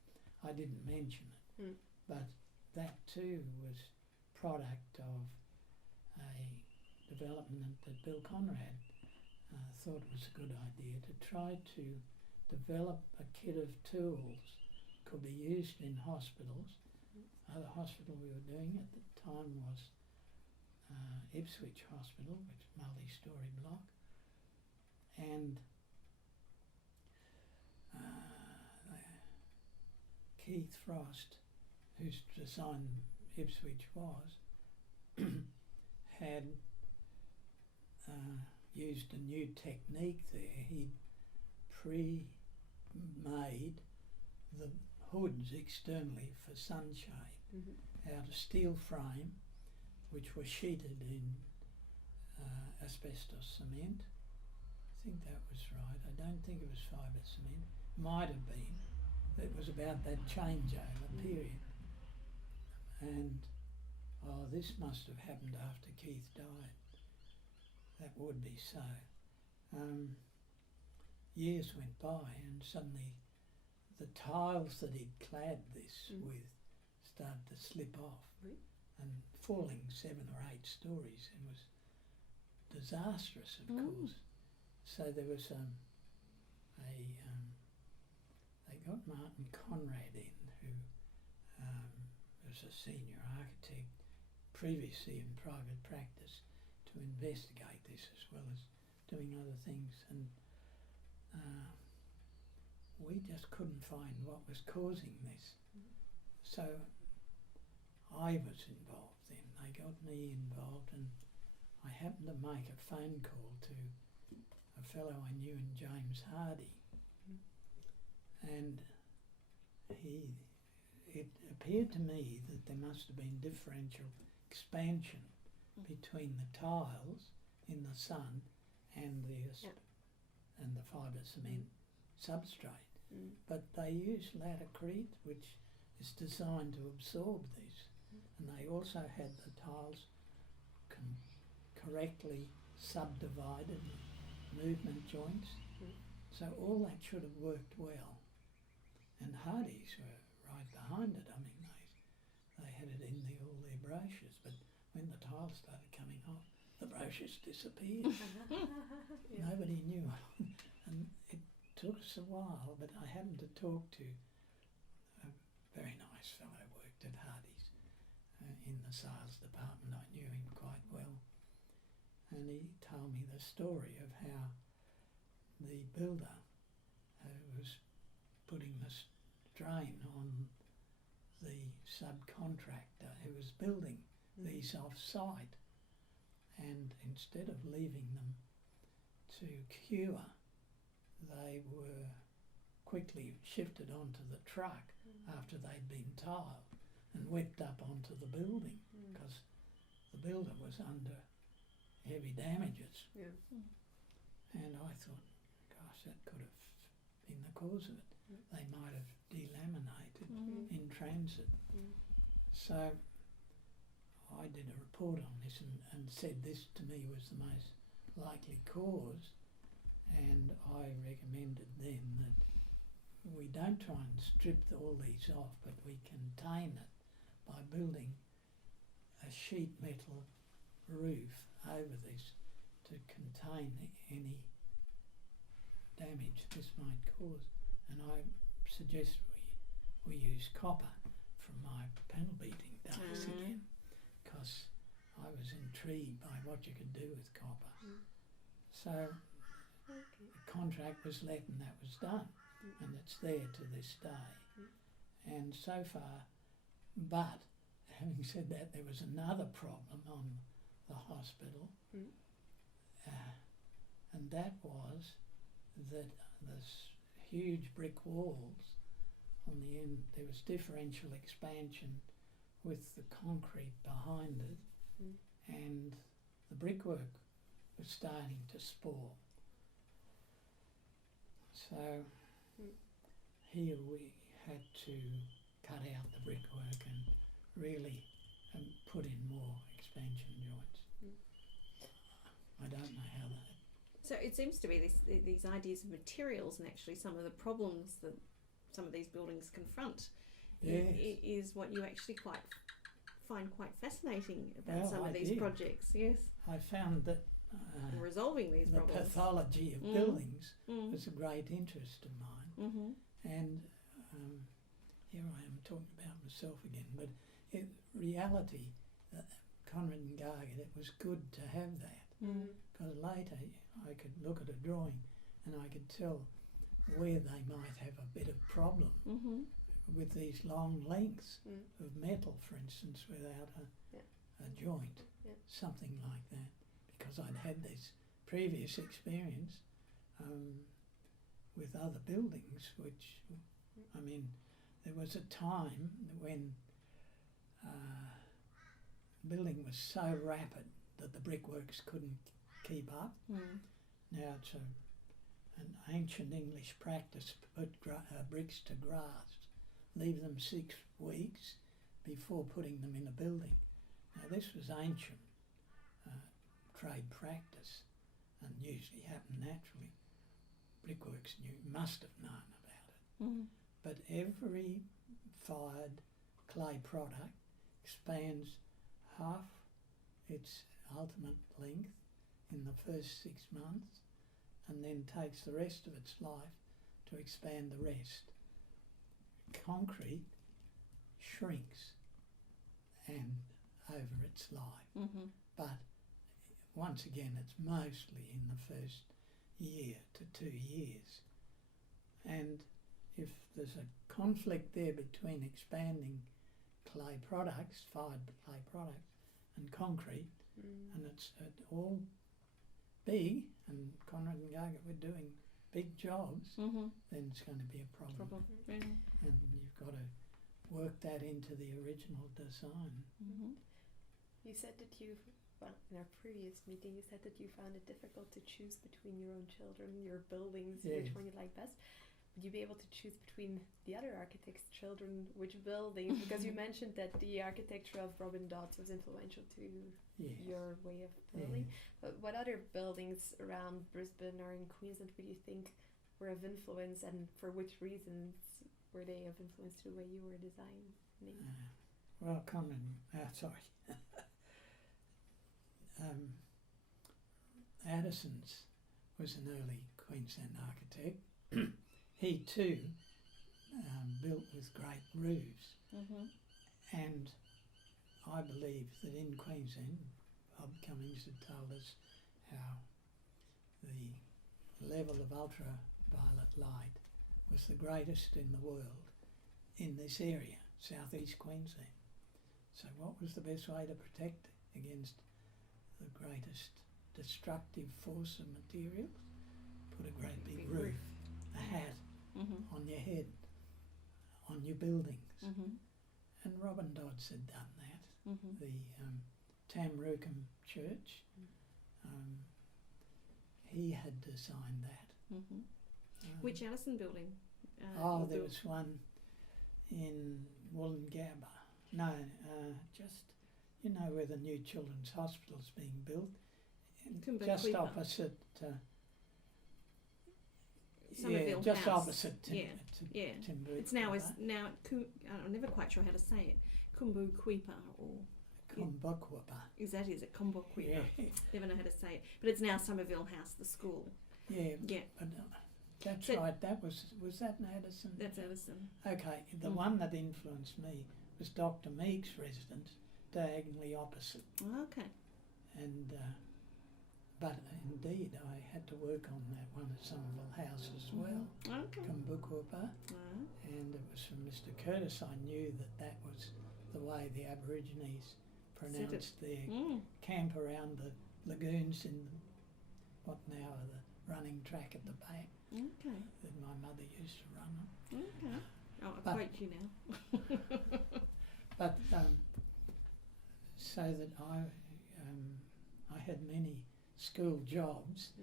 I didn't mention it. But that too was product of a development that Bill Conrad thought was a good idea, to try to develop a kit of tools could be used in hospitals. The hospital we were doing at the time was Ipswich Hospital, which is a multi-storey block, and Keith Frost, whose design Ipswich was, had used a new technique there. He'd pre-made the hoods externally for sunshade out of steel frame, which were sheeted in asbestos cement. I think that was right. I don't think it was fibre cement. Might have been. It was about that changeover period. And this must have happened after Keith died. That would be so. Years went by and suddenly the tiles that he'd clad this with started to slip off and falling 7 or 8 stories. It was disastrous, of course. So there was they got Martin Conrad in, who was a senior architect previously in private practice, to investigate this as well as doing other things, and we just couldn't find what was causing this. So I was involved then. They got me involved, and I happened to make a phone call to a fellow I knew in James Hardy, and it appeared to me that there must have been differential expansion between the tiles in the sun and the fibre cement substrate. But they use latticrete, which is designed to absorb this, and they also had the tiles correctly subdivided movement joints, so all that should have worked well. And Hardy's were right behind it. I mean, they had it in all their brochures, but when the tiles started coming off, the brochures disappeared. Nobody knew. And it took us a while, but I happened to talk to a very nice fellow who worked at Hardy's in the sales department. I knew him quite well. And he told me the story of how the builder was putting the strain on the subcontractor who was building these off-site, and instead of leaving them to cure, they were quickly shifted onto the truck after they'd been tiled and whipped up onto the building because the builder was under heavy damages. Yeah. And I thought, gosh, that could have been the cause of it. They might have delaminated in transit. So I did a report on this and said this to me was the most likely cause, and I recommended then that we don't try and strip all these off, but we contain it by building a sheet metal roof over this to contain any damage this might cause. And I suggest we use copper from my panel beating days again, because I was intrigued by what you could do with copper. So the contract was let and that was done, and it's there to this day. And so far, but having said that, there was another problem on the hospital, and that was that this huge brick walls on the end, there was differential expansion with the concrete behind it, and the brickwork was starting to spoil. So here we had to cut out the brickwork and really put in more expansion joints. I don't know how that... So it seems to be these ideas of materials and actually some of the problems that some of these buildings confront is what you actually find quite fascinating about some of these projects. Yes, I found that resolving these problems. The pathology of buildings was a great interest of mine, and here I am talking about myself again, but in reality, Conrad and Gaga, it was good to have that, because later I could look at a drawing and I could tell where they might have a bit of problem with these long lengths of metal, for instance, without a joint, something like that, because I'd had this previous experience with other buildings, which, I mean, there was a time when building was so rapid that the brickworks couldn't keep up. Now it's an ancient English practice to put bricks to grass, leave them 6 weeks before putting them in a building. Now this was ancient trade practice and usually happened naturally. Brickworks must have known about it. But every fired clay product expands half its ultimate length in the first 6 months and then takes the rest of its life to expand the rest. Concrete shrinks and over its life, but once again it's mostly in the first year to 2 years, and if there's a conflict there between expanding clay products, fired clay products, and concrete, and it's all big, and Conrad and Gaga were doing big jobs, then it's going to be a problem. And you've got to work that into the original design. You said that in our previous meeting, you said that you found it difficult to choose between your own children, your buildings, which one you like best. Would you be able to choose between the other architects' children, which buildings? Because you mentioned that the architecture of Robin Dodds was influential to your way of building. But what other buildings around Brisbane or in Queensland would you think were of influence, and for which reasons were they of influence to the way you were designing? Well, Addison's was an early Queensland architect. he too built with great roofs, and I believe that in Queensland, Bob Cummings had told us how the level of ultraviolet light was the greatest in the world in this area, southeast Queensland. So what was the best way to protect against the greatest destructive force of materials? Put a great big roof, a hat on your head, on your buildings. And Robin Dodds had done that. The Tamrukum Church, he had designed that. Which Allison building? There was one in Wollongabba. No, just, where the new children's hospital's being built, just opposite. Somerville just House. opposite Timbuktu. It's now I'm never quite sure how to say it. Kumbuquipa or Kumbukwapa. Is it Kumbuquipa? Yeah. Never know how to say it. But it's now Somerville House, the school. Yeah. But that's right. That was that in Addison? That's Addison. Okay. The one that influenced me was Dr. Meek's residence, diagonally opposite. Okay. And but indeed, I had to work on that one at Somerville House as well. Okay. Kumbukwapa. And it was from Mr. Curtis. I knew that was the way the Aborigines pronounced their camp around the lagoons in what now are the running track at the back. Okay. That my mother used to run on. Okay. Oh, I quote you now. But so that I had many school jobs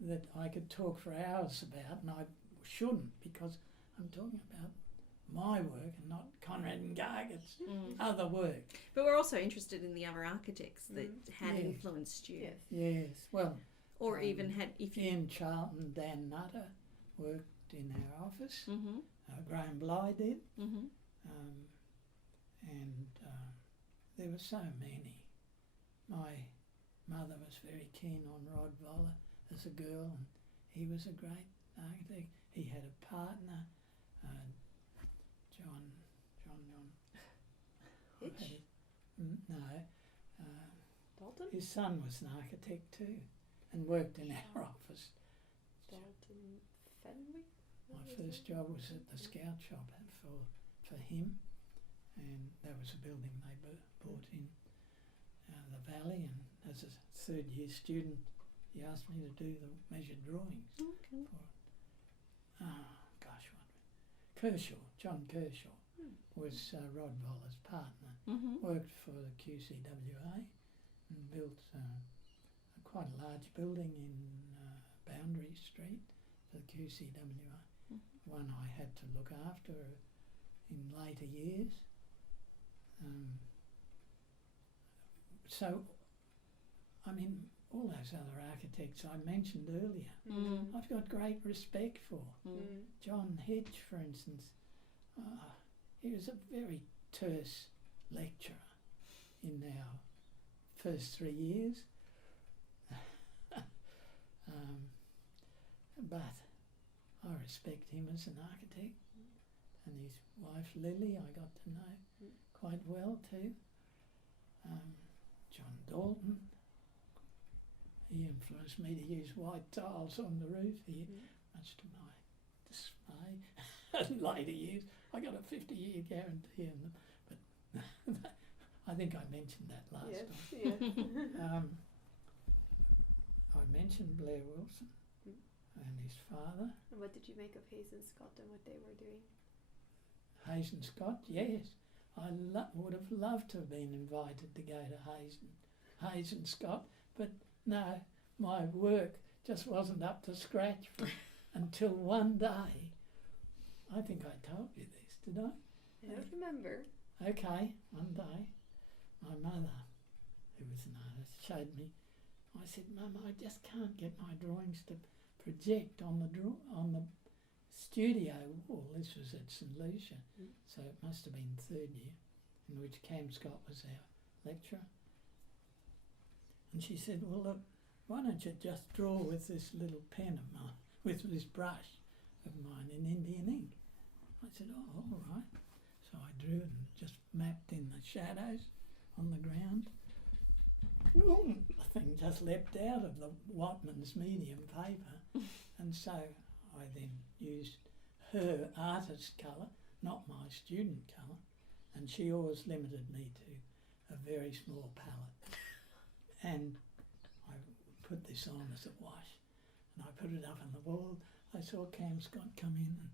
that I could talk for hours about, and I shouldn't, because I'm talking about my work and not Conrad and Gargett's other work. But we're also interested in the other architects that had influenced you. Yes, well. Or even had, if you... Ian Charlton, Dan Nutter worked in our office. Graham Bly did. And there were so many. My mother was very keen on Rod Voller as a girl, and he was a great architect. He had a partner, John. Hitch? No. Dalton? His son was an architect too, and worked in our office. Dalton Fenwick? My first job was at the Scout Shop for him, and that was a building they bought in the valley, and as a third year student he asked me to do the measured drawings for it. John Kershaw was Rod Voller's partner, worked for the QCWA and built quite a large building in Boundary Street for the QCWA. One I had to look after in later years. So, I mean, all those other architects I mentioned earlier, I've got great respect for. John Hitch, for instance, he was a very terse lecturer in our first 3 years. But I respect him as an architect, and his wife Lily I got to know quite well too. John Dalton, he influenced me to use white tiles on the roof here, much to my dismay. In later years, I got a 50-year guarantee on them, but I think I mentioned that last time. I mentioned Blair Wilson and his father. And what did you make of Hayes and Scott and what they were doing? Hayes and Scott, yes. I would have loved to have been invited to go to Hayes and Scott, but no, my work just wasn't up to scratch until one day. I think I told you this, did I? I don't remember. Okay, one day, my mother, who was an artist, showed me. I said, Mum, I just can't get my drawings to project on the studio wall. This was at St Lucia, so it must have been third year, in which Cam Scott was our lecturer. And she said, well, look, why don't you just draw with this little pen of mine, with this brush of mine, and then said, oh, all right. So I drew and just mapped in the shadows on the ground. The thing just leapt out of the Watman's medium paper, and so I then used her artist colour, not my student colour, and she always limited me to a very small palette. And I put this on as a wash, and I put it up on the wall. I saw Cam Scott come in, and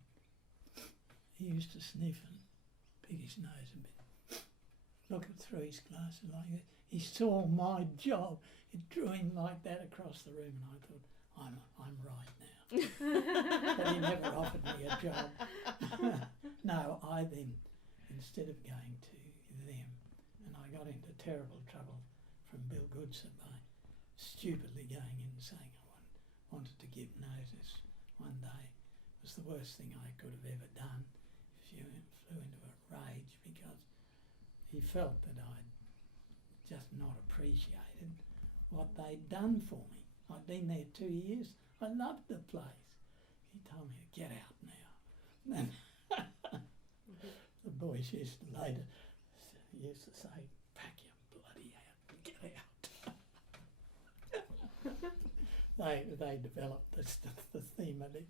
he used to sniff and pick his nose a bit, look through his glasses like that. He saw my job. It drew him like that across the room, and I thought, I'm right now. But he never offered me a job. No, I then, instead of going to them, and I got into terrible trouble from Bill Goodson by stupidly going in and saying I wanted to give notice one day. It was the worst thing I could have ever done. If you flew into a rage because he felt that I'd just not appreciated what they'd done for me. I'd been there 2 years. I loved the place. He told me to get out now. And the boys used to say, pack your bloody out, get out. They developed the theme of it.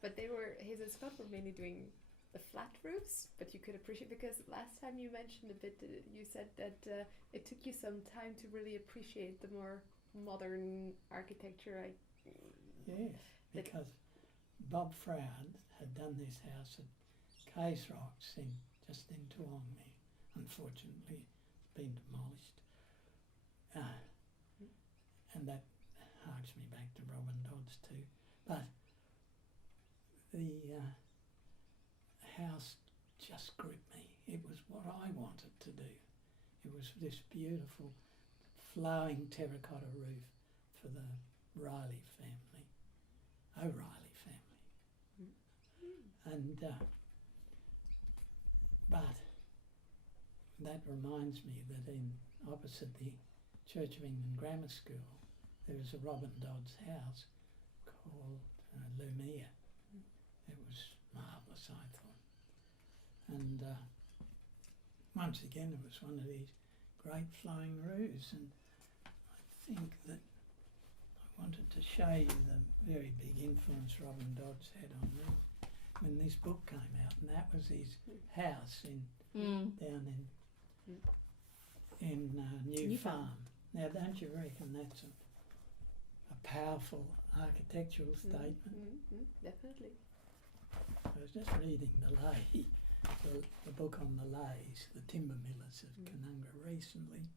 But Hayes and Scott were mainly doing the flat roofs, but you could appreciate, because last time you mentioned a bit, you said that it took you some time to really appreciate the more modern architecture. Yes, because Bob Froud had done this house at Case Rocks just in Toowong there. Unfortunately, it's been demolished. And that harks me back to Robin Dodds too. But the house just gripped me. It was what I wanted to do. It was this beautiful flowing terracotta roof for the O'Reilly family. And but that reminds me that in opposite the Church of England Grammar School there is a Robin Dodds house called Lumiere. It was marvellous, I thought. And once again it was one of these great flowing roofs, and I think that I wanted to show you the very big influence Robin Dodds had on me when this book came out, and that was his house down in New Farm. Now, don't you reckon that's a powerful architectural statement? Definitely. I was just reading the book on the Lays, the timber millers of Canungra recently,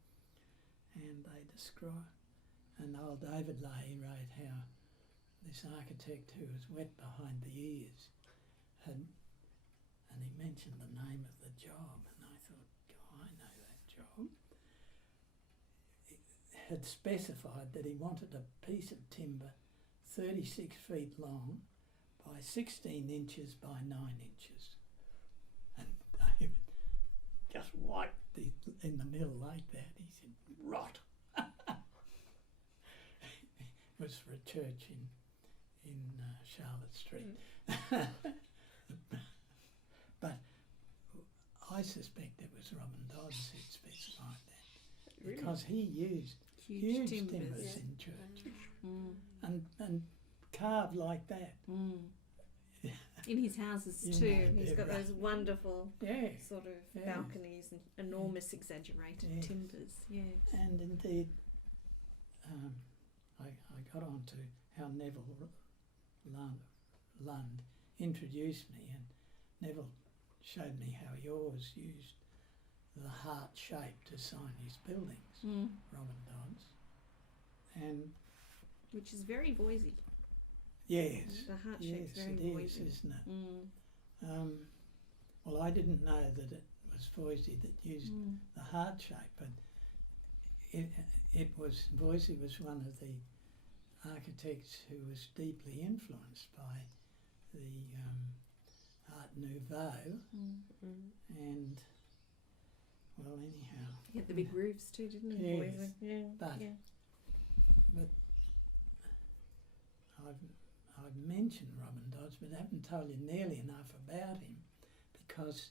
and they describe, and old David Lay wrote how this architect who was wet behind the ears and he mentioned the name of the job, and I thought, God, I know that job. It had specified that he wanted a piece of timber 36 feet long by 16 inches by 9 inches. And David just wiped in the middle like that. He said, rot. It was for a church in Charlotte Street. But I suspect it was Robin Dodds who specified that. Really? Because he used huge timbers in church and carved like that. In his houses too. He's got those wonderful sort of balconies and enormous exaggerated timbers. Yes. And indeed, I got on to how Neville Lund introduced me, and Neville showed me how he always used the heart shape to sign his buildings, Robin Dodds. And which is very Voisey. Yes. The heart shape's very Voisey. Isn't it? Well, I didn't know that it was Voisey that used the heart shape, but it was, Voisey was one of the architects who was deeply influenced by the Art Nouveau, and well, anyhow. He had the big roofs too, didn't he? Yes. Yeah. But I've mentioned Robin Dodds Dodds, but I haven't told you nearly enough about him because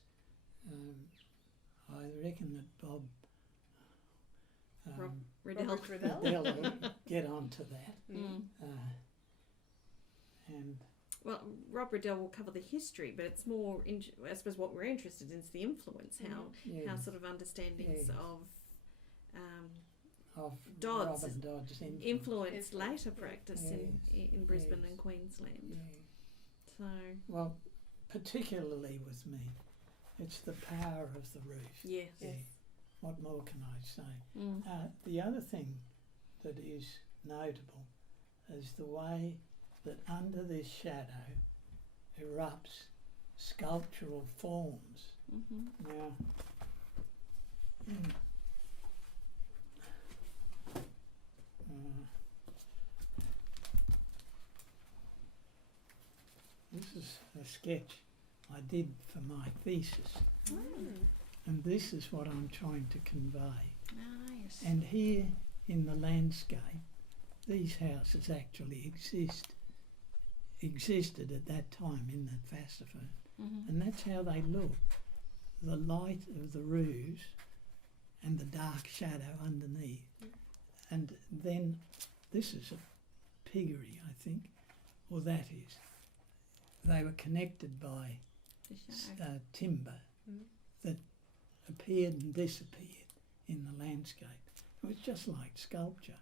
I reckon that Bob Riddell. Riddell will get on to that. And well, Rob Riddell will cover the history, but it's more, I suppose, what we're interested in is the influence, how sort of understandings of Dodds Robin Dodds' influenced later practice in Brisbane and Queensland. Yeah. So, well, particularly with me, it's the power of the roof. yes. Yeah. What more can I say? The other thing that is notable is the way that under this shadow erupts sculptural forms. Now, this is a sketch I did for my thesis, and this is what I'm trying to convey. Nice. And here in the landscape, these houses actually existed at that time in that Fasterford, and that's how they look. The light of the roofs and the dark shadow underneath. And then this is a piggery, I think, or that is. They were connected by timber that appeared and disappeared in the landscape. It was just like sculpture.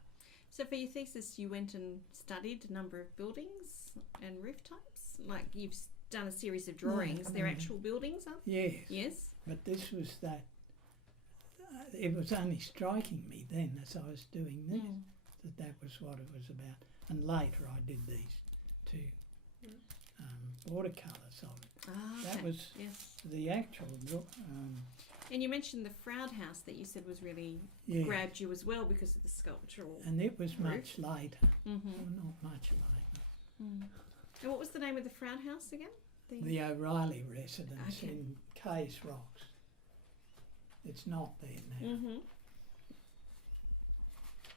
So for your thesis, you went and studied a number of buildings and roof types? Like you've done a series of drawings. They're actual buildings, aren't they? Yes. Yes. But this was that. It was only striking me then as I was doing this that was what it was about. And later I did these two watercolours of it. That Okay. was the actual. And you mentioned the Froud House that you said was really grabbed you as well because of the sculptural. And it was roof. much later. Well, not much later. And what was the name of the Froud House again? The O'Reilly residence Okay. in Case Rocks. It's not there now.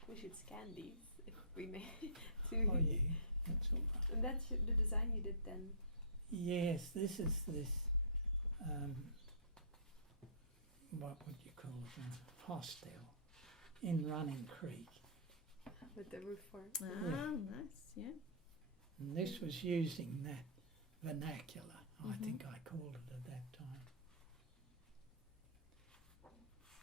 We should scan these if we may. Oh yeah, that's all right. And that's the design you did then. Yes, this is this. What would you call it? A hostel in Running Creek. With the roof form. Nice, yeah. And this was using that vernacular, I think I called it at that time.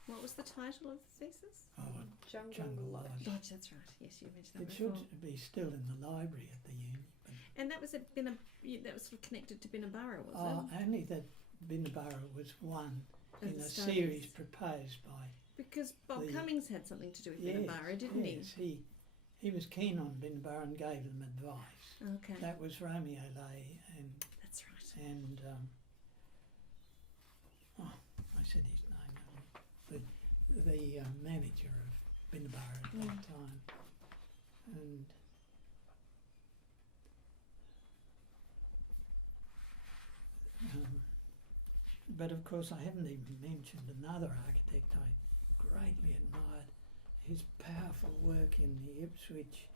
What was the title of the thesis? Oh, Jungle Lodge. Lodge, that's right. Yes, you mentioned that it before. should be still in the library at the uni. But And that was that was sort of connected to Binnaburra, was it? only that Binnaburra was one Of in the a studies. series proposed by. Because Bob the- Cummings had something to do with Yes, Binnaburra, didn't yes, he was keen on Binnaburra and gave them advice. he? Okay. That was Romeo Lay That's right. and I said his name. The manager of Binnaburra at that time, and but of course I haven't even mentioned another architect I greatly admired. His powerful work in the Ipswich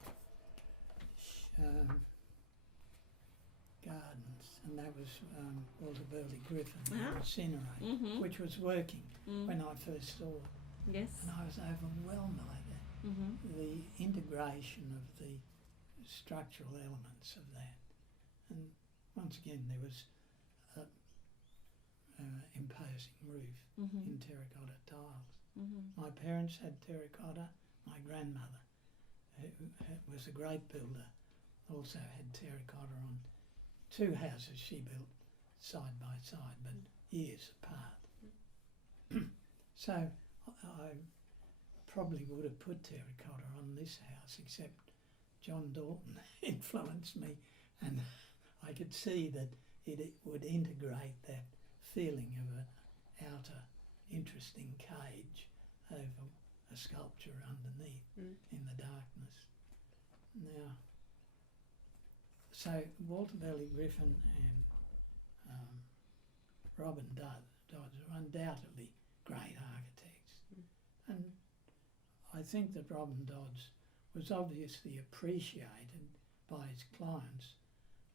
Gardens, and that was Walter Burley Griffin, Incinerate, which was working when I first saw it. Yes. And I was overwhelmed by that. The integration of the structural elements of that. And once again, there was an imposing roof in terracotta tiles. My parents had terracotta. My grandmother, who was a great builder, also had terracotta on two houses she built side by side, but years apart. So I probably would have put terracotta on this house, except John Dalton influenced me, and I could see that it would integrate that feeling of an outer interesting cage over a sculpture underneath in the darkness. Now, so Walter Burley Griffin and Robin Dodds are undoubtedly great architects. And I think that Robin Dodds was obviously appreciated by his clients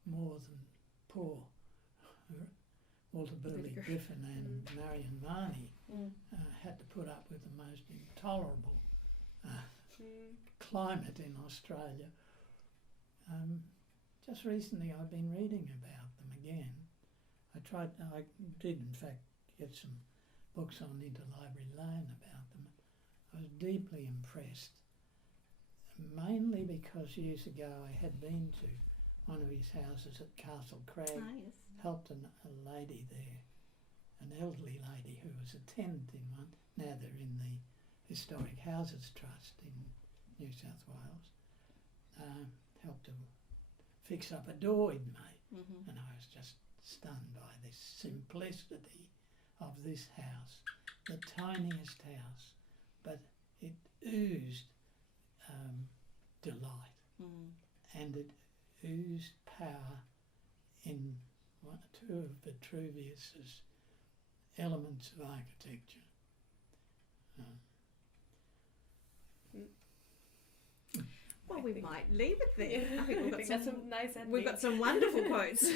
more than poor Walter Burley Griffin and Marion Marnie had to put up with the most intolerable climate in Australia. Just recently I've been reading about them again. I did in fact get some books on Interlibrary Lane about them. I was deeply impressed, mainly because years ago I had been to one of his houses at Castle Crag, helped a lady there, an elderly lady who was a tenant in one. Now they're in the Historic Houses Trust in New South Wales. Helped to fix up a door he'd made, and I was just stunned by this simplicity of this house, the tiniest house, but it oozed delight, and it oozed power in two of Vitruvius's elements of architecture. Well, we might leave it there. I think that's some nice ending. we've got some wonderful quotes.